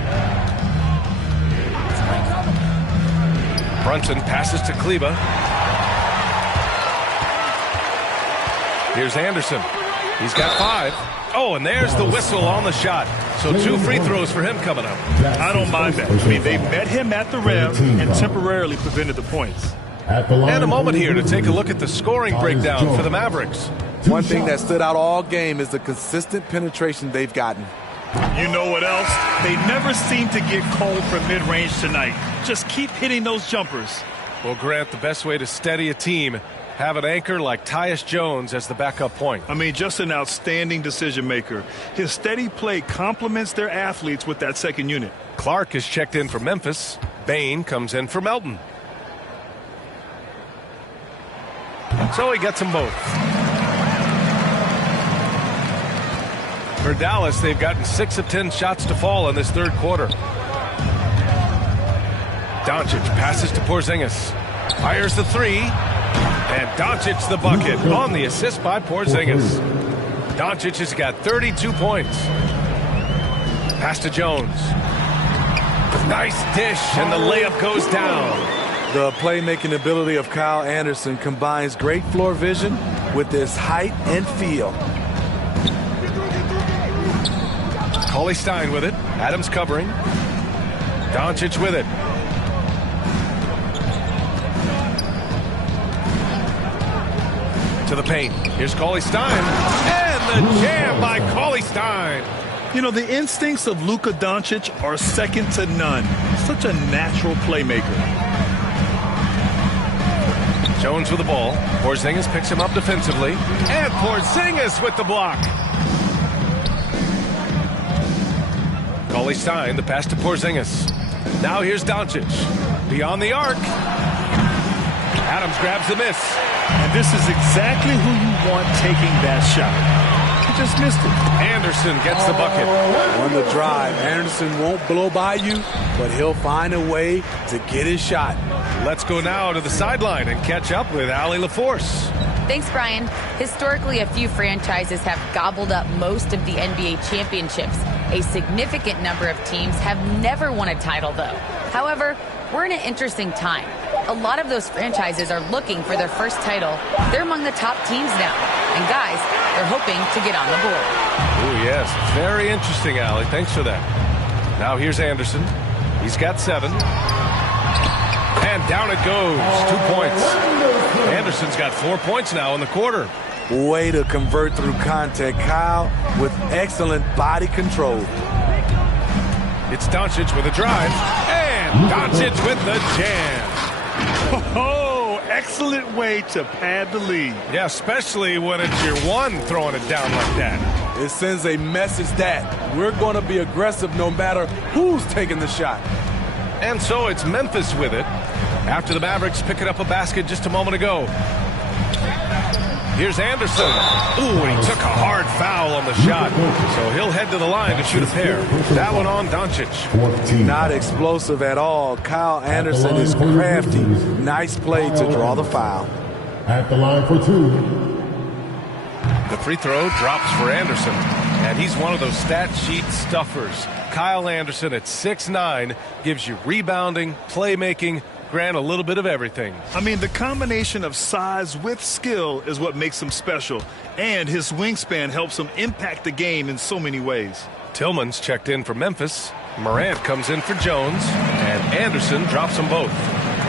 Brunson passes to Kleba. Here's Anderson. He's got 5. Oh, and there's the whistle on the shot. So 2 free throws for him coming up. I don't mind that. I mean, they met him at the rim and temporarily prevented the points. And a moment here to take a look at the scoring breakdown for the Mavericks. One thing that stood out all game is the consistent penetration they've gotten. You know what else? They never seem to get cold from mid-range tonight. Just keep hitting those jumpers. Well, Grant, the best way to steady a team have an anchor like Tyus Jones as the backup point. I mean, just an outstanding decision maker. His steady play complements their athletes with that second unit. Clark is checked in for Memphis. Bain comes in for Melton. So he gets them both. For Dallas, they've gotten 6 of 10 shots to fall in this third quarter. Doncic passes to Porzingis. Fires the three. And Doncic the bucket on the assist by Porzingis. Doncic has got 32 points. Pass to Jones. Nice dish, and the layup goes down. The playmaking ability of Kyle Anderson combines great floor vision with his height and feel. Cauley Stein with it. Adams covering. Doncic with it. To the paint. Here's Cauley Stein. And the jam by Cauley Stein. You know, the instincts of Luka Doncic are second to none. Such a natural playmaker. Jones with the ball. Porzingis picks him up defensively. And Porzingis with the block. Cauley Stein, the pass to Porzingis. Now here's Doncic. Beyond the arc. Adams grabs the miss. And this is exactly who you want taking that shot. He just missed it. Anderson gets the bucket. On the drive, Anderson won't blow by you, but he'll find a way to get his shot. Let's go now to the sideline and catch up with Allie LaForce. Thanks, Brian. Historically, a few franchises have gobbled up most of the NBA championships. A significant number of teams have never won a title, though. However, we're in an interesting time. A lot of those franchises are looking for their first title. They're among the top teams now. And guys, they're hoping to get on the board. Oh, yes. Very interesting, Allie. Thanks for that. Now here's Anderson. He's got 7. And down it goes. 2 points. Anderson's got 4 points now in the quarter. Way to convert through contact, Kyle, with excellent body control. It's Doncic with a drive. And Doncic with the jam. Oh, excellent way to pad the lead. Yeah, especially when it's your one throwing it down like that. It sends a message that we're going to be aggressive no matter who's taking the shot. And so it's Memphis with it after the Mavericks picking up a basket just a moment ago. Here's Anderson. Ooh, and he took a hard foul on the shot. So he'll head to the line to shoot a pair. That one on Doncic. Not explosive at all. Kyle Anderson is crafty. Nice play to draw the foul. At the line for 2. The free throw drops for Anderson. And he's one of those stat sheet stuffers. Kyle Anderson at 6'9" gives you rebounding, playmaking, Grant, a little bit of everything. I mean, the combination of size with skill is what makes him special. And his wingspan helps him impact the game in so many ways. Tillman's checked in for Memphis. Morant comes in for Jones. And Anderson drops them both.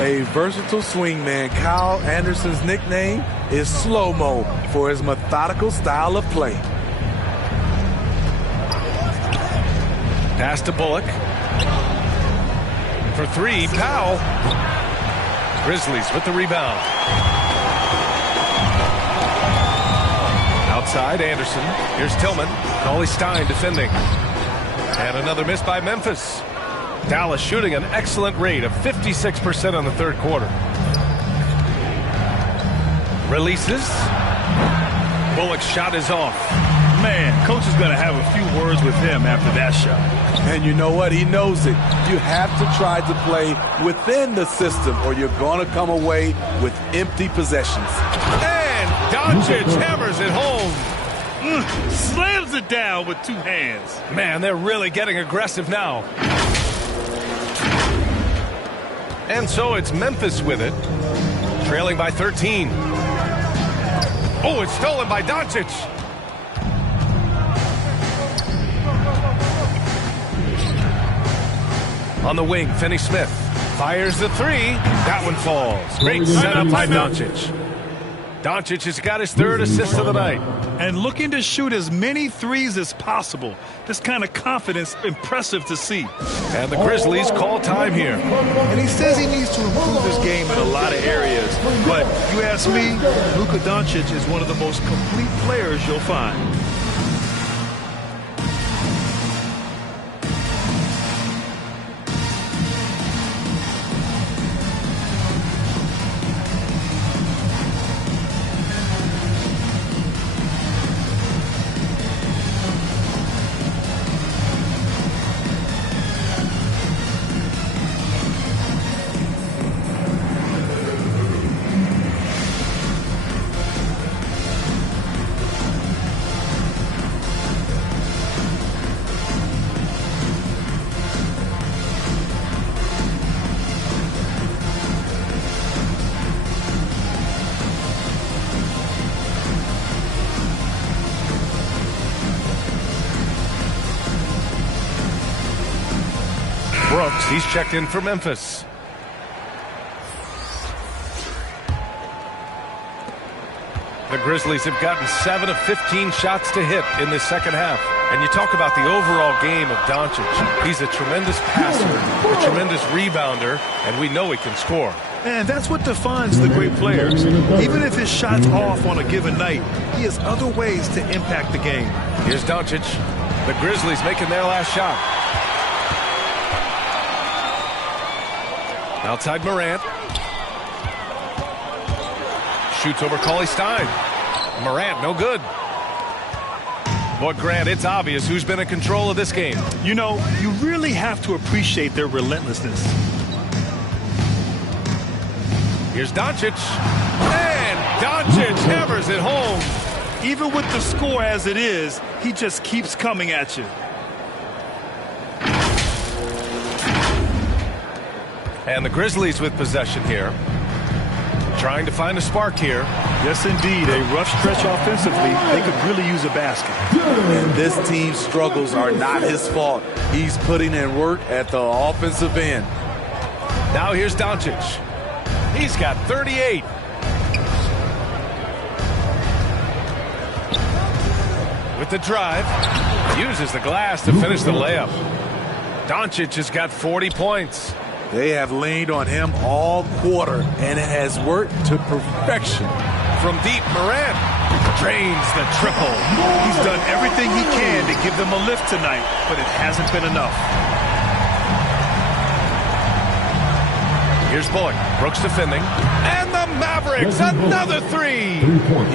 A versatile swingman, Kyle Anderson's nickname is Slow-Mo for his methodical style of play. Pass to Bullock. For 3, Powell. Grizzlies with the rebound. Outside, Anderson. Here's Tillman. Cauley Stein defending. And another miss by Memphis. Dallas shooting an excellent rate of 56% on the third quarter. Releases. Bullock's shot is off. Man, coach is going to have a few words with him after that shot. And you know what? He knows it. You have to try to play within the system or you're going to come away with empty possessions. And Doncic hammers it home. Slams it down with 2 hands. Man, they're really getting aggressive now. And so it's Memphis with it, trailing by 13. Oh, it's stolen by Doncic. On the wing, Finney-Smith fires the 3. That one falls. Great setup by Doncic. Doncic has got his third assist of the night. And looking to shoot as many threes as possible. This kind of confidence, impressive to see. And the Grizzlies call time here. And he says he needs to improve his game in a lot of areas. But you ask me, Luka Doncic is one of the most complete players you'll find. Brooks, he's checked in for Memphis. The Grizzlies have gotten 7 of 15 shots to hit in this second half. And you talk about the overall game of Doncic. He's a tremendous passer, a tremendous rebounder, and we know he can score. And that's what defines the great players. Even if his shot's off on a given night, he has other ways to impact the game. Here's Doncic. The Grizzlies making their last shot. Outside Morant. Shoots over Cauley-Stein. Morant, no good. But Grant, it's obvious who's been in control of this game. You know, you really have to appreciate their relentlessness. Here's Doncic. And Doncic hammers it home. Even with the score as it is, he just keeps coming at you. And the Grizzlies with possession here. Trying to find a spark here. Yes, indeed. A rough stretch offensively. They could really use a basket. And this team's struggles are not his fault. He's putting in work at the offensive end. Now here's Doncic. He's got 38. With the drive. Uses the glass to finish the layup. Doncic has got 40 points. They have leaned on him all quarter, and it has worked to perfection. From deep, Morant drains the triple. He's done everything he can to give them a lift tonight, but it hasn't been enough. Here's Bullock. Brooks defending. And the Mavericks, another three.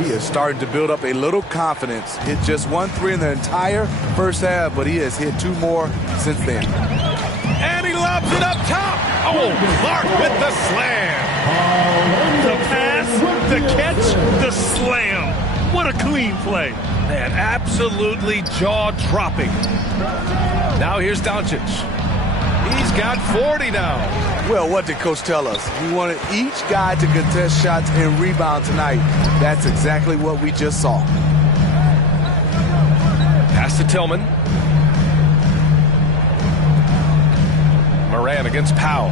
He is starting to build up a little confidence. Hit just 1 3 in the entire first half, but he has hit 2 more since then. And he lobs it up top. Oh, Clark with the slam. The pass, the catch, the slam. What a clean play. Man, absolutely jaw-dropping. Now here's Doncic. He's got 40 now. Well, what did Coach tell us? He wanted each guy to contest shots and rebound tonight. That's exactly what we just saw. Pass to Tillman. Morant against Powell.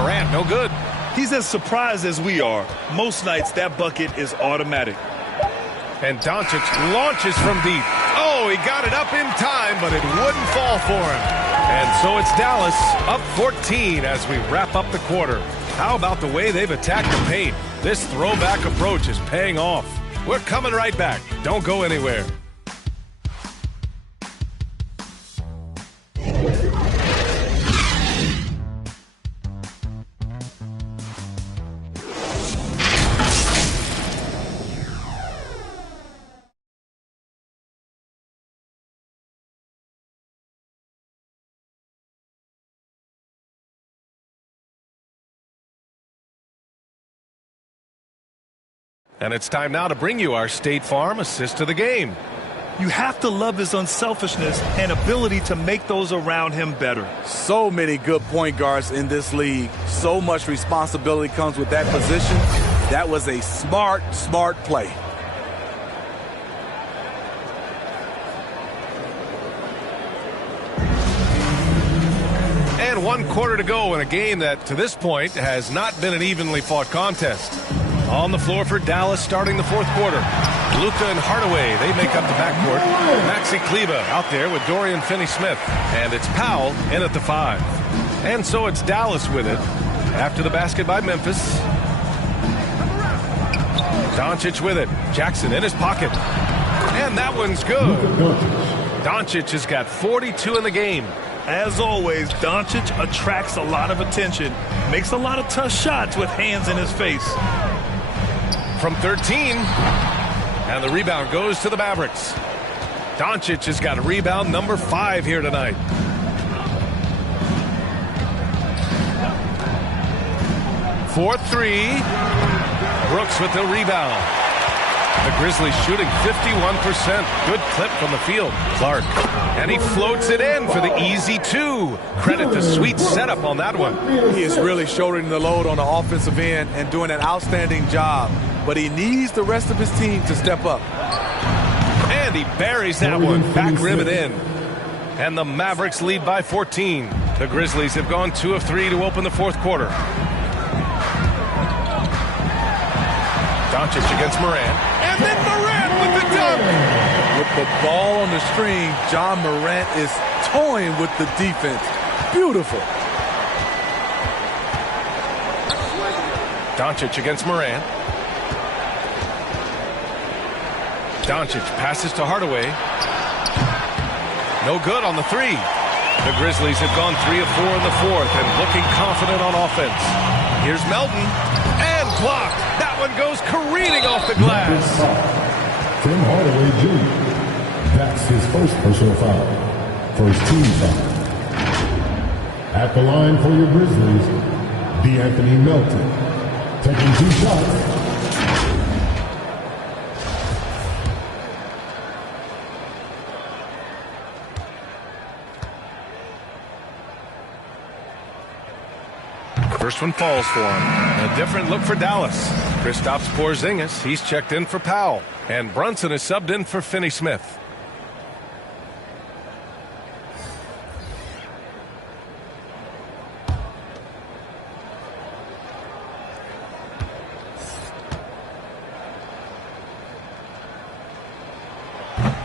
Morant, no good. He's as surprised as we are. Most nights, that bucket is automatic. And Doncic launches from deep. Oh, he got it up in time, but it wouldn't fall for him. And so it's Dallas up 14 as we wrap up the quarter. How about the way they've attacked the paint? This throwback approach is paying off. We're coming right back. Don't go anywhere. And it's time now to bring you our State Farm assist of the game. You have to love his unselfishness and ability to make those around him better. So many good point guards in this league. So much responsibility comes with that position. That was a smart play. And 1 quarter to go in a game that, to this point, has not been an evenly fought contest. On the floor for Dallas starting the 4th quarter. Luka and Hardaway, they make up the backcourt. Maxi Kleber out there with Dorian Finney-Smith. And it's Powell in at the 5. And so it's Dallas with it. After the basket by Memphis. Doncic with it. Jackson in his pocket. And that one's good. Doncic has got 42 in the game. As always, Doncic attracts a lot of attention. Makes a lot of tough shots with hands in his face. From 13. And the rebound goes to the Mavericks. Doncic has got rebound number 5 here tonight. Fourth three. Brooks with the rebound. The Grizzlies shooting 51%. Good clip from the field. Clark. And he floats it in for the easy 2. Credit the sweet setup on that one. He is really shouldering the load on the offensive end and doing an outstanding job. But he needs the rest of his team to step up. And he buries that one. Back rim it in. And the Mavericks lead by 14. The Grizzlies have gone 2 of 3 to open the 4th quarter. Doncic against Morant. And then Morant with the dunk. With the ball on the string, John Morant is toying with the defense. Beautiful. Doncic against Morant. Doncic passes to Hardaway. No good on the 3. The Grizzlies have gone 3 of 4 in the 4th and looking confident on offense. Here's Melton. And blocked. That one goes careening off the glass. Tim Hardaway Jr. That's his first personal foul. First team foul. At the line for your Grizzlies, D'Anthony Melton. Taking 2 shots. First one falls for him. A different look for Dallas. Kristaps Porzingis, he's checked in for Powell. And Brunson is subbed in for Finney-Smith.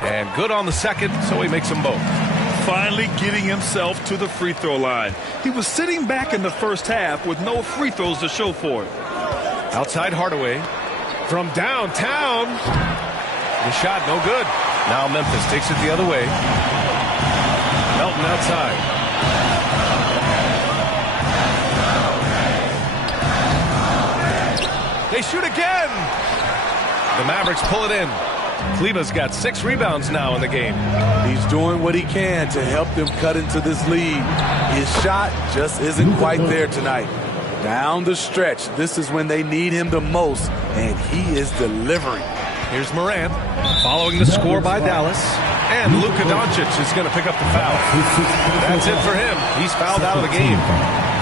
And good on the second, so he makes them both. Finally getting himself to the free throw line. He was sitting back in the first half with no free throws to show for it. Outside Hardaway. From downtown. The shot no good. Now Memphis takes it the other way. Melton outside. They shoot again. The Mavericks pull it in. Kleber's got 6 rebounds now in the game. He's doing what he can to help them cut into this lead. His shot just isn't quite there tonight. Down the stretch, this is when they need him the most, and he is delivering. Here's Morant, following the score by Dallas. And Luka Doncic is going to pick up the foul. That's it for him. He's fouled out of the game.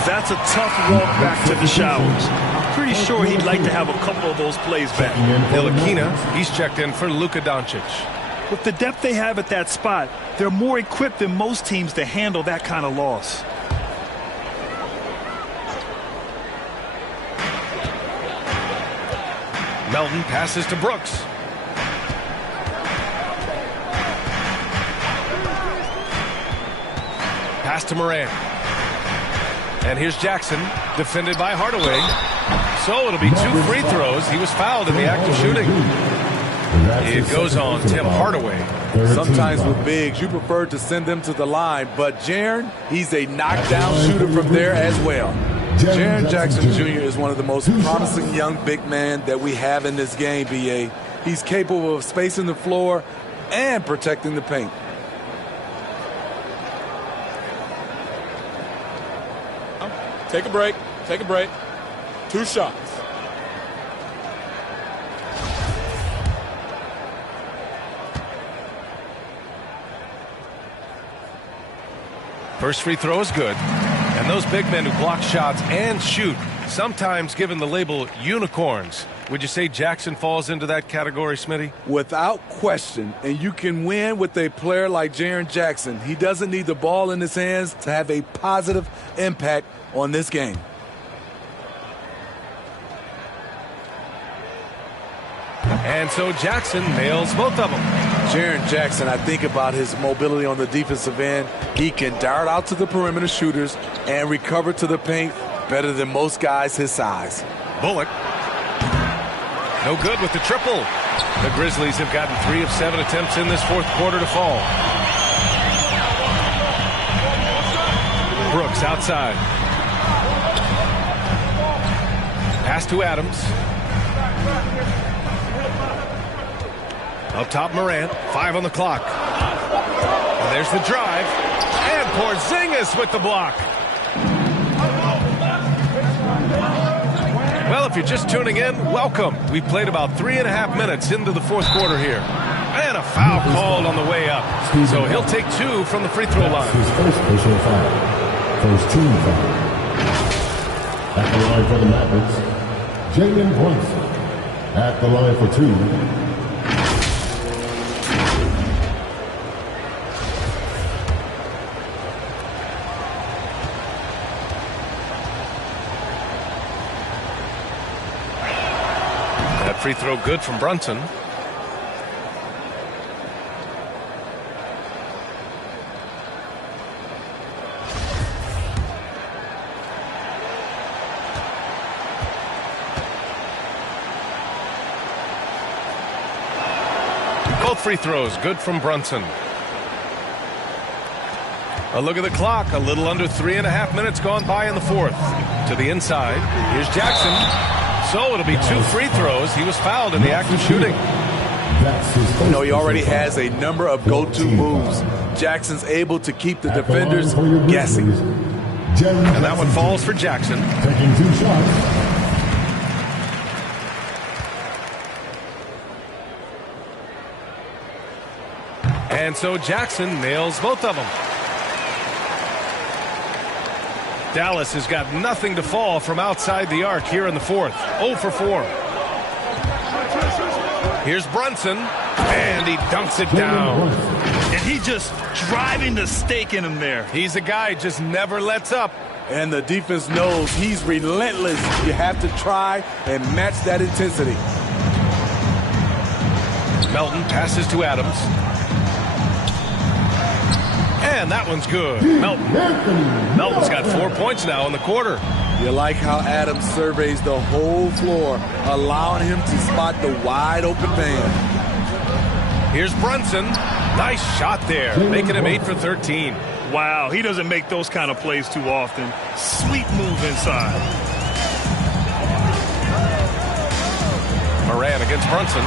That's a tough walk back to the showers. I'm pretty sure he'd like to have a couple of those plays back. Ntilikina, he's checked in for Luka Doncic. With the depth they have at that spot, they're more equipped than most teams to handle that kind of loss. Melton passes to Brooks. Pass to Morant. And here's Jackson, defended by Hardaway. So it'll be 2 free throws. He was fouled in the act of shooting. It goes on Tim Hardaway. Sometimes with bigs, you prefer to send them to the line, but Jaren, he's a knockdown shooter from there as well. Jaren Jackson Jr. is one of the most promising young big men that we have in this game, B.A. He's capable of spacing the floor and protecting the paint. Take a break. Take a break. 2 shots. First free throw is good. And those big men who block shots and shoot, sometimes given the label unicorns. Would you say Jackson falls into that category, Smitty? Without question. And you can win with a player like Jaren Jackson. He doesn't need the ball in his hands to have a positive impact on this game. And so Jackson nails both of them. Jaren Jackson, I think about his mobility on the defensive end. He can dart out to the perimeter shooters and recover to the paint better than most guys his size. Bullock. No good with the triple. The Grizzlies have gotten 3 of 7 attempts in this fourth quarter to fall. Brooks outside. Pass to Adams. Up top, Morant. 5 on the clock. And there's the drive. And Porzingis with the block. Well, if you're just tuning in, welcome. We played about 3.5 minutes into the fourth quarter here. And a foul called on the way up. So he'll take 2 from the free throw line. His first personal foul. First team foul. At the line for the Mavericks, Jalen Brunson. At the line for 2. Free throw good from Brunson. Both free throws good from Brunson. A look at the clock. A little under 3.5 minutes gone by in the fourth. To the inside. Here's Jackson. So it'll be 2 free throws. He was fouled in the act of shooting. You know, he already has a number of go-to moves. Jackson's able to keep the defenders guessing. And that one falls for Jackson. Taking 2 shots. And so Jackson nails both of them. Dallas has got nothing to fall from outside the arc here in the fourth. 0 for 4. Here's Brunson, and he dunks it down. And he just driving the stake in him there. He's a guy who just never lets up. And the defense knows he's relentless. You have to try and match that intensity. Melton passes to Adams. And that one's good. Melton's got 4 points now in the quarter. You like how Adams surveys the whole floor, allowing him to spot the wide open man. Here's Brunson. Nice shot there, making him 8 for 13. Wow, he doesn't make those kind of plays too often. Sweet move inside. Morant against Brunson.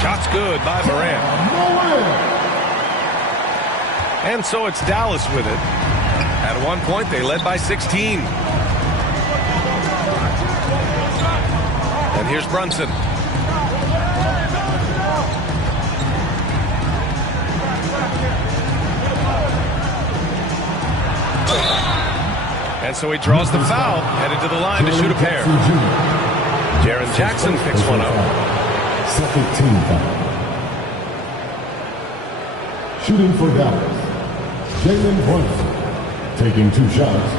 Shot's good by Morant. And so it's Dallas with it. At one point, they led by 16. And here's Brunson. And so he draws the foul, headed to the line to shoot a pair. Jaren Jackson picks one up. Second team foul. Shooting for Dallas, Jalen Brunson, taking 2 shots.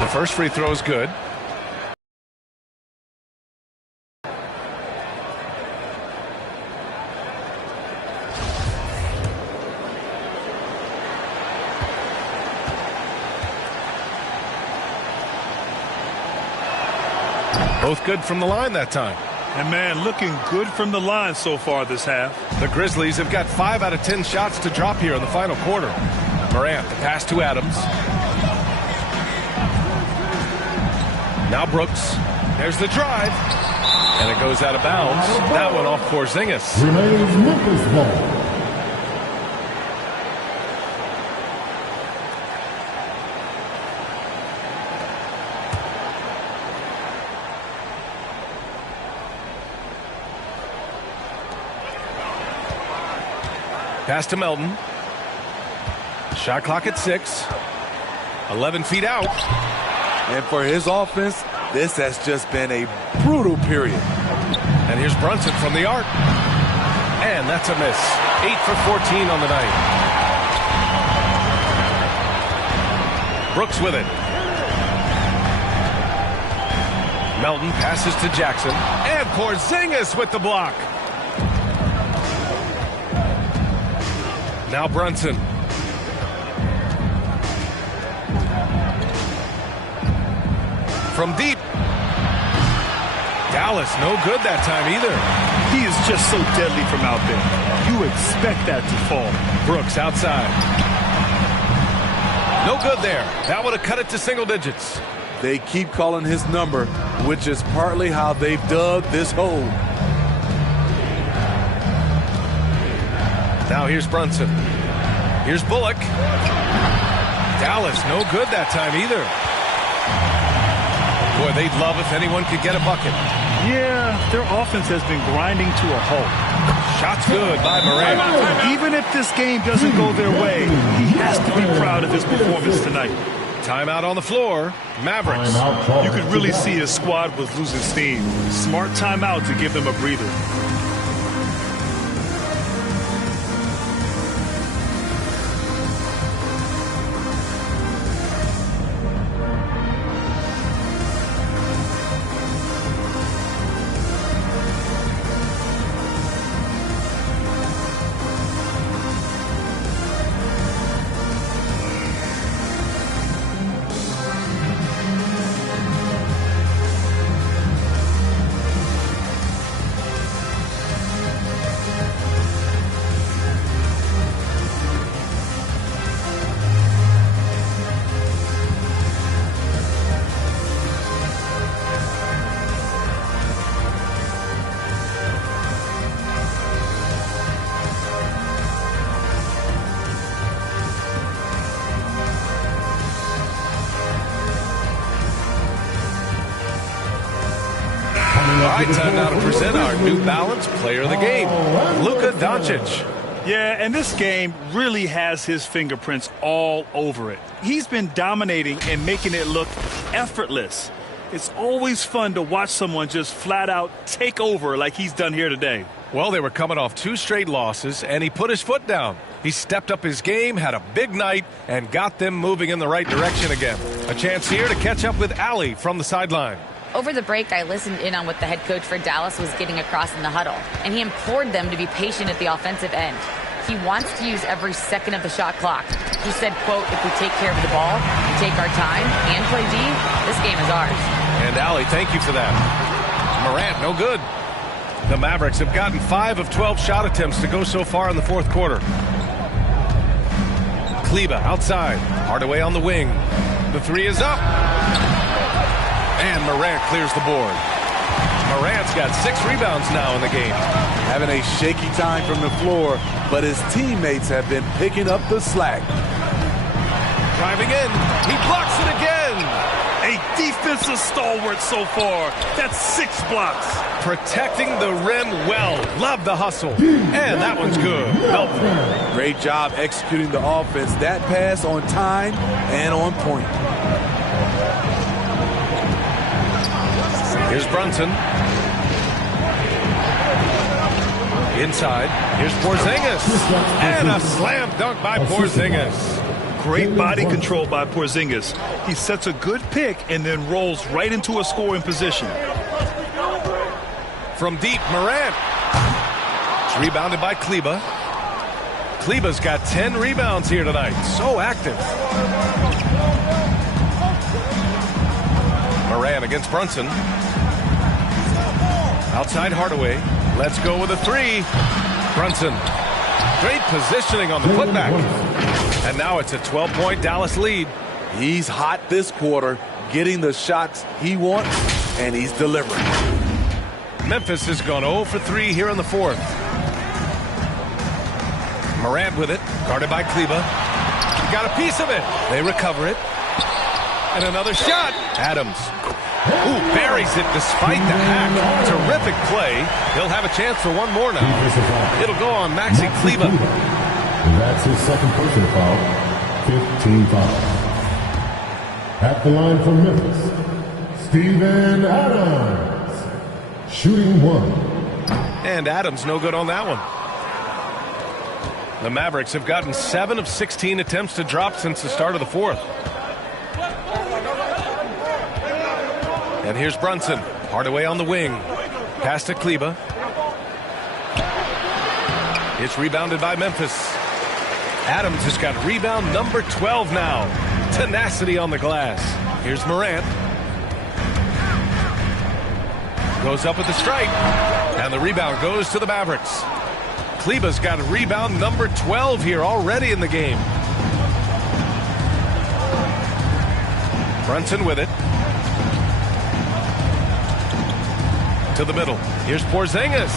The first free throw is good. Both good from the line that time. And, man, looking good from the line so far this half. The Grizzlies have got 5 out of 10 shots to drop here in the final quarter. Morant, the pass to Adams. Now Brooks. There's the drive. And it goes out of bounds. That one off Porzingis. Remains Memphis ball. Pass to Melton. Shot clock at 6. 11 feet out. And for his offense, this has just been a brutal period. And here's Brunson from the arc. And that's a miss. 8 for 14 on the night. Brooks with it. Melton passes to Jackson. And Porzingis with the block. Now Brunson. From deep. Dallas, no good that time either. He is just so deadly from out there. You expect that to fall. Brooks outside. No good there. That would have cut it to single digits. They keep calling his number, which is partly how they've dug this hole. Now here's Brunson. Here's Bullock. Dallas, no good that time either. Boy, they'd love if anyone could get a bucket. Yeah, their offense has been grinding to a halt. Shots good by Morant. Even if this game doesn't go their way, he has to be proud of his performance tonight. Timeout on the floor. Mavericks. You could really see his squad was losing steam. Smart timeout to give them a breather. All right, time now to present our New Balance Player of the Game, Luka Doncic. Yeah, and this game really has his fingerprints all over it. He's been dominating and making it look effortless. It's always fun to watch someone just flat out take over like he's done here today. Well, they were coming off 2 straight losses, and he put his foot down. He stepped up his game, had a big night, and got them moving in the right direction again. A chance here to catch up with Allie from the sideline. Over the break, I listened in on what the head coach for Dallas was getting across in the huddle, and he implored them to be patient at the offensive end. He wants to use every second of the shot clock. He said, quote, if we take care of the ball, we take our time, and play D, this game is ours. And Allie, thank you for that. Morant, no good. The Mavericks have gotten 5 of 12 shot attempts to go so far in the fourth quarter. Kleber outside, Hardaway on the wing. The 3 is up. And Morant clears the board. Morant's got 6 rebounds now in the game. Having a shaky time from the floor, but his teammates have been picking up the slack. Driving in, he blocks it again. A defensive stalwart so far. That's 6 blocks. Protecting the rim well. Love the hustle. And that one's good. Melton. Great job executing the offense. That pass on time and on point. Here's Brunson. Inside. Here's Porzingis. And a slam dunk by Porzingis. Great body control by Porzingis. He sets a good pick and then rolls right into a scoring position. From deep, Morant. It's rebounded by Kleber. Kleber's got 10 rebounds here tonight. So active. Morant against Brunson. Outside Hardaway. Let's go with a 3. Brunson. Great positioning on the putback. And now it's a 12-point Dallas lead. He's hot this quarter, getting the shots he wants, and he's delivering. Memphis has gone 0 for 3 here in the fourth. Morant with it, guarded by Kleber. He got a piece of it. They recover it. And another shot. Adams. Ooh, buries it despite the hack. Terrific play. He'll have a chance for one more now. It'll go on Maxi Kleber. That's his second personal foul. 15 foul. At the line for Memphis, Steven Adams. Shooting 1. And Adams no good on that one. The Mavericks have gotten 7 of 16 attempts to drop since the start of the fourth. And here's Brunson. Hardaway on the wing. Pass to Kleber. It's rebounded by Memphis. Adams has got rebound number 12 now. Tenacity on the glass. Here's Morant. Goes up with the strike. And the rebound goes to the Mavericks. Kleber's got rebound number 12 here already in the game. Brunson with it. To the middle. Here's Porzingis.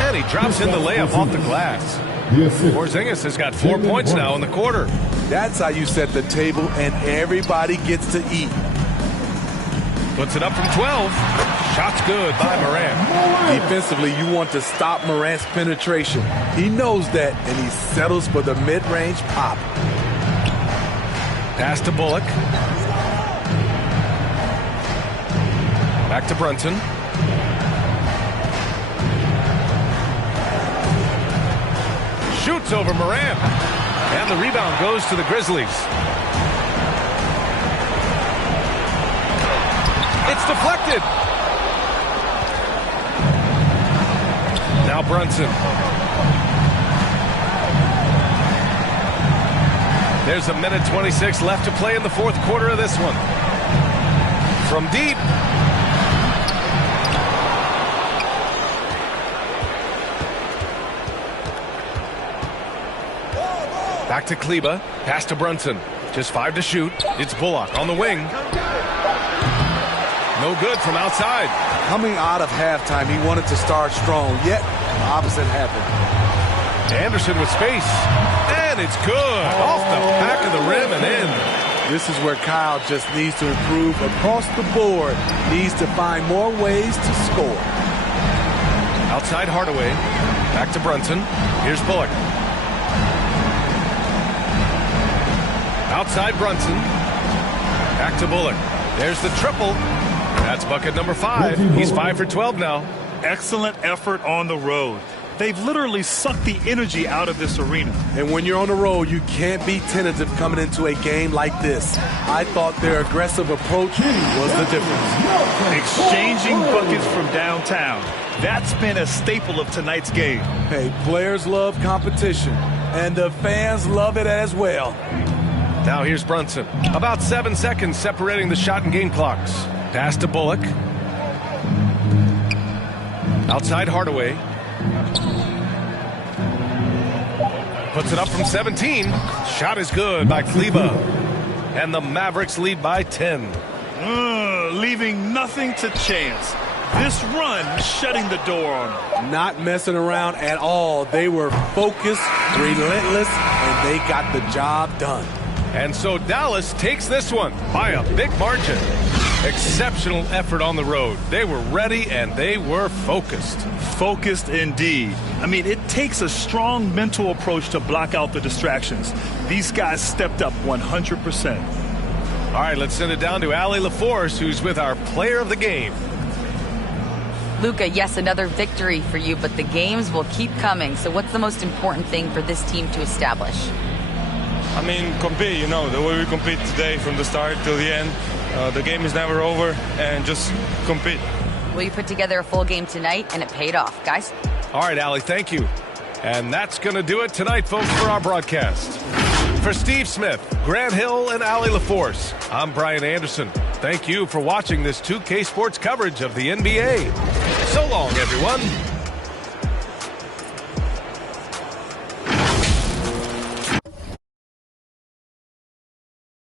And he drops in the layup off the glass. Porzingis has got 4 points now in the quarter. That's how you set the table, and everybody gets to eat. Puts it up from 12. Shot's good by Morant. Defensively, you want to stop Morant's penetration. He knows that, and he settles for the mid-range pop. Pass to Bullock. Back to Brunson. Shoots over Morant. And the rebound goes to the Grizzlies. It's deflected. Now Brunson. There's 1:26 left to play in the fourth quarter of this one. From deep. Back to Kleber. Pass to Brunson. Just 5 to shoot. It's Bullock on the wing. No good from outside. Coming out of halftime, he wanted to start strong, yet the opposite happened. Anderson with space. And it's good. Off the back of the rim and in. This is where Kyle just needs to improve across the board. Needs to find more ways to score. Outside Hardaway. Back to Brunson. Here's Bullock. Outside Brunson. Back to Bullock. There's the triple. That's bucket number 5. He's 5 for 12 now. Excellent effort on the road. They've literally sucked the energy out of this arena. And when you're on the road, you can't be tentative coming into a game like this. I thought their aggressive approach was the difference. Exchanging buckets from downtown. That's been a staple of tonight's game. Hey, players love competition, and the fans love it as well. Now here's Brunson. About 7 seconds separating the shot and game clocks. Pass to Bullock. Outside Hardaway. Puts it up from 17. Shot is good by Kleber. And the Mavericks lead by 10. Leaving nothing to chance. This run shutting the door on them. Not messing around at all. They were focused, relentless, and they got the job done. And so Dallas takes this one by a big margin. Exceptional effort on the road. They were ready and they were focused. Focused indeed. I mean, it takes a strong mental approach to block out the distractions. These guys stepped up 100%. All right, let's send it down to Allie LaForce, who's with our player of the game. Luka, yes, another victory for you, but the games will keep coming. So what's the most important thing for this team to establish? I mean, compete, you know, the way we compete today from the start till the end. The game is never over, and just compete. Well, you put together a full game tonight, and it paid off, guys. All right, Allie, thank you. And that's going to do it tonight, folks, for our broadcast. For Steve Smith, Grant Hill, and Allie LaForce, I'm Brian Anderson. Thank you for watching this 2K Sports coverage of the NBA. So long, everyone.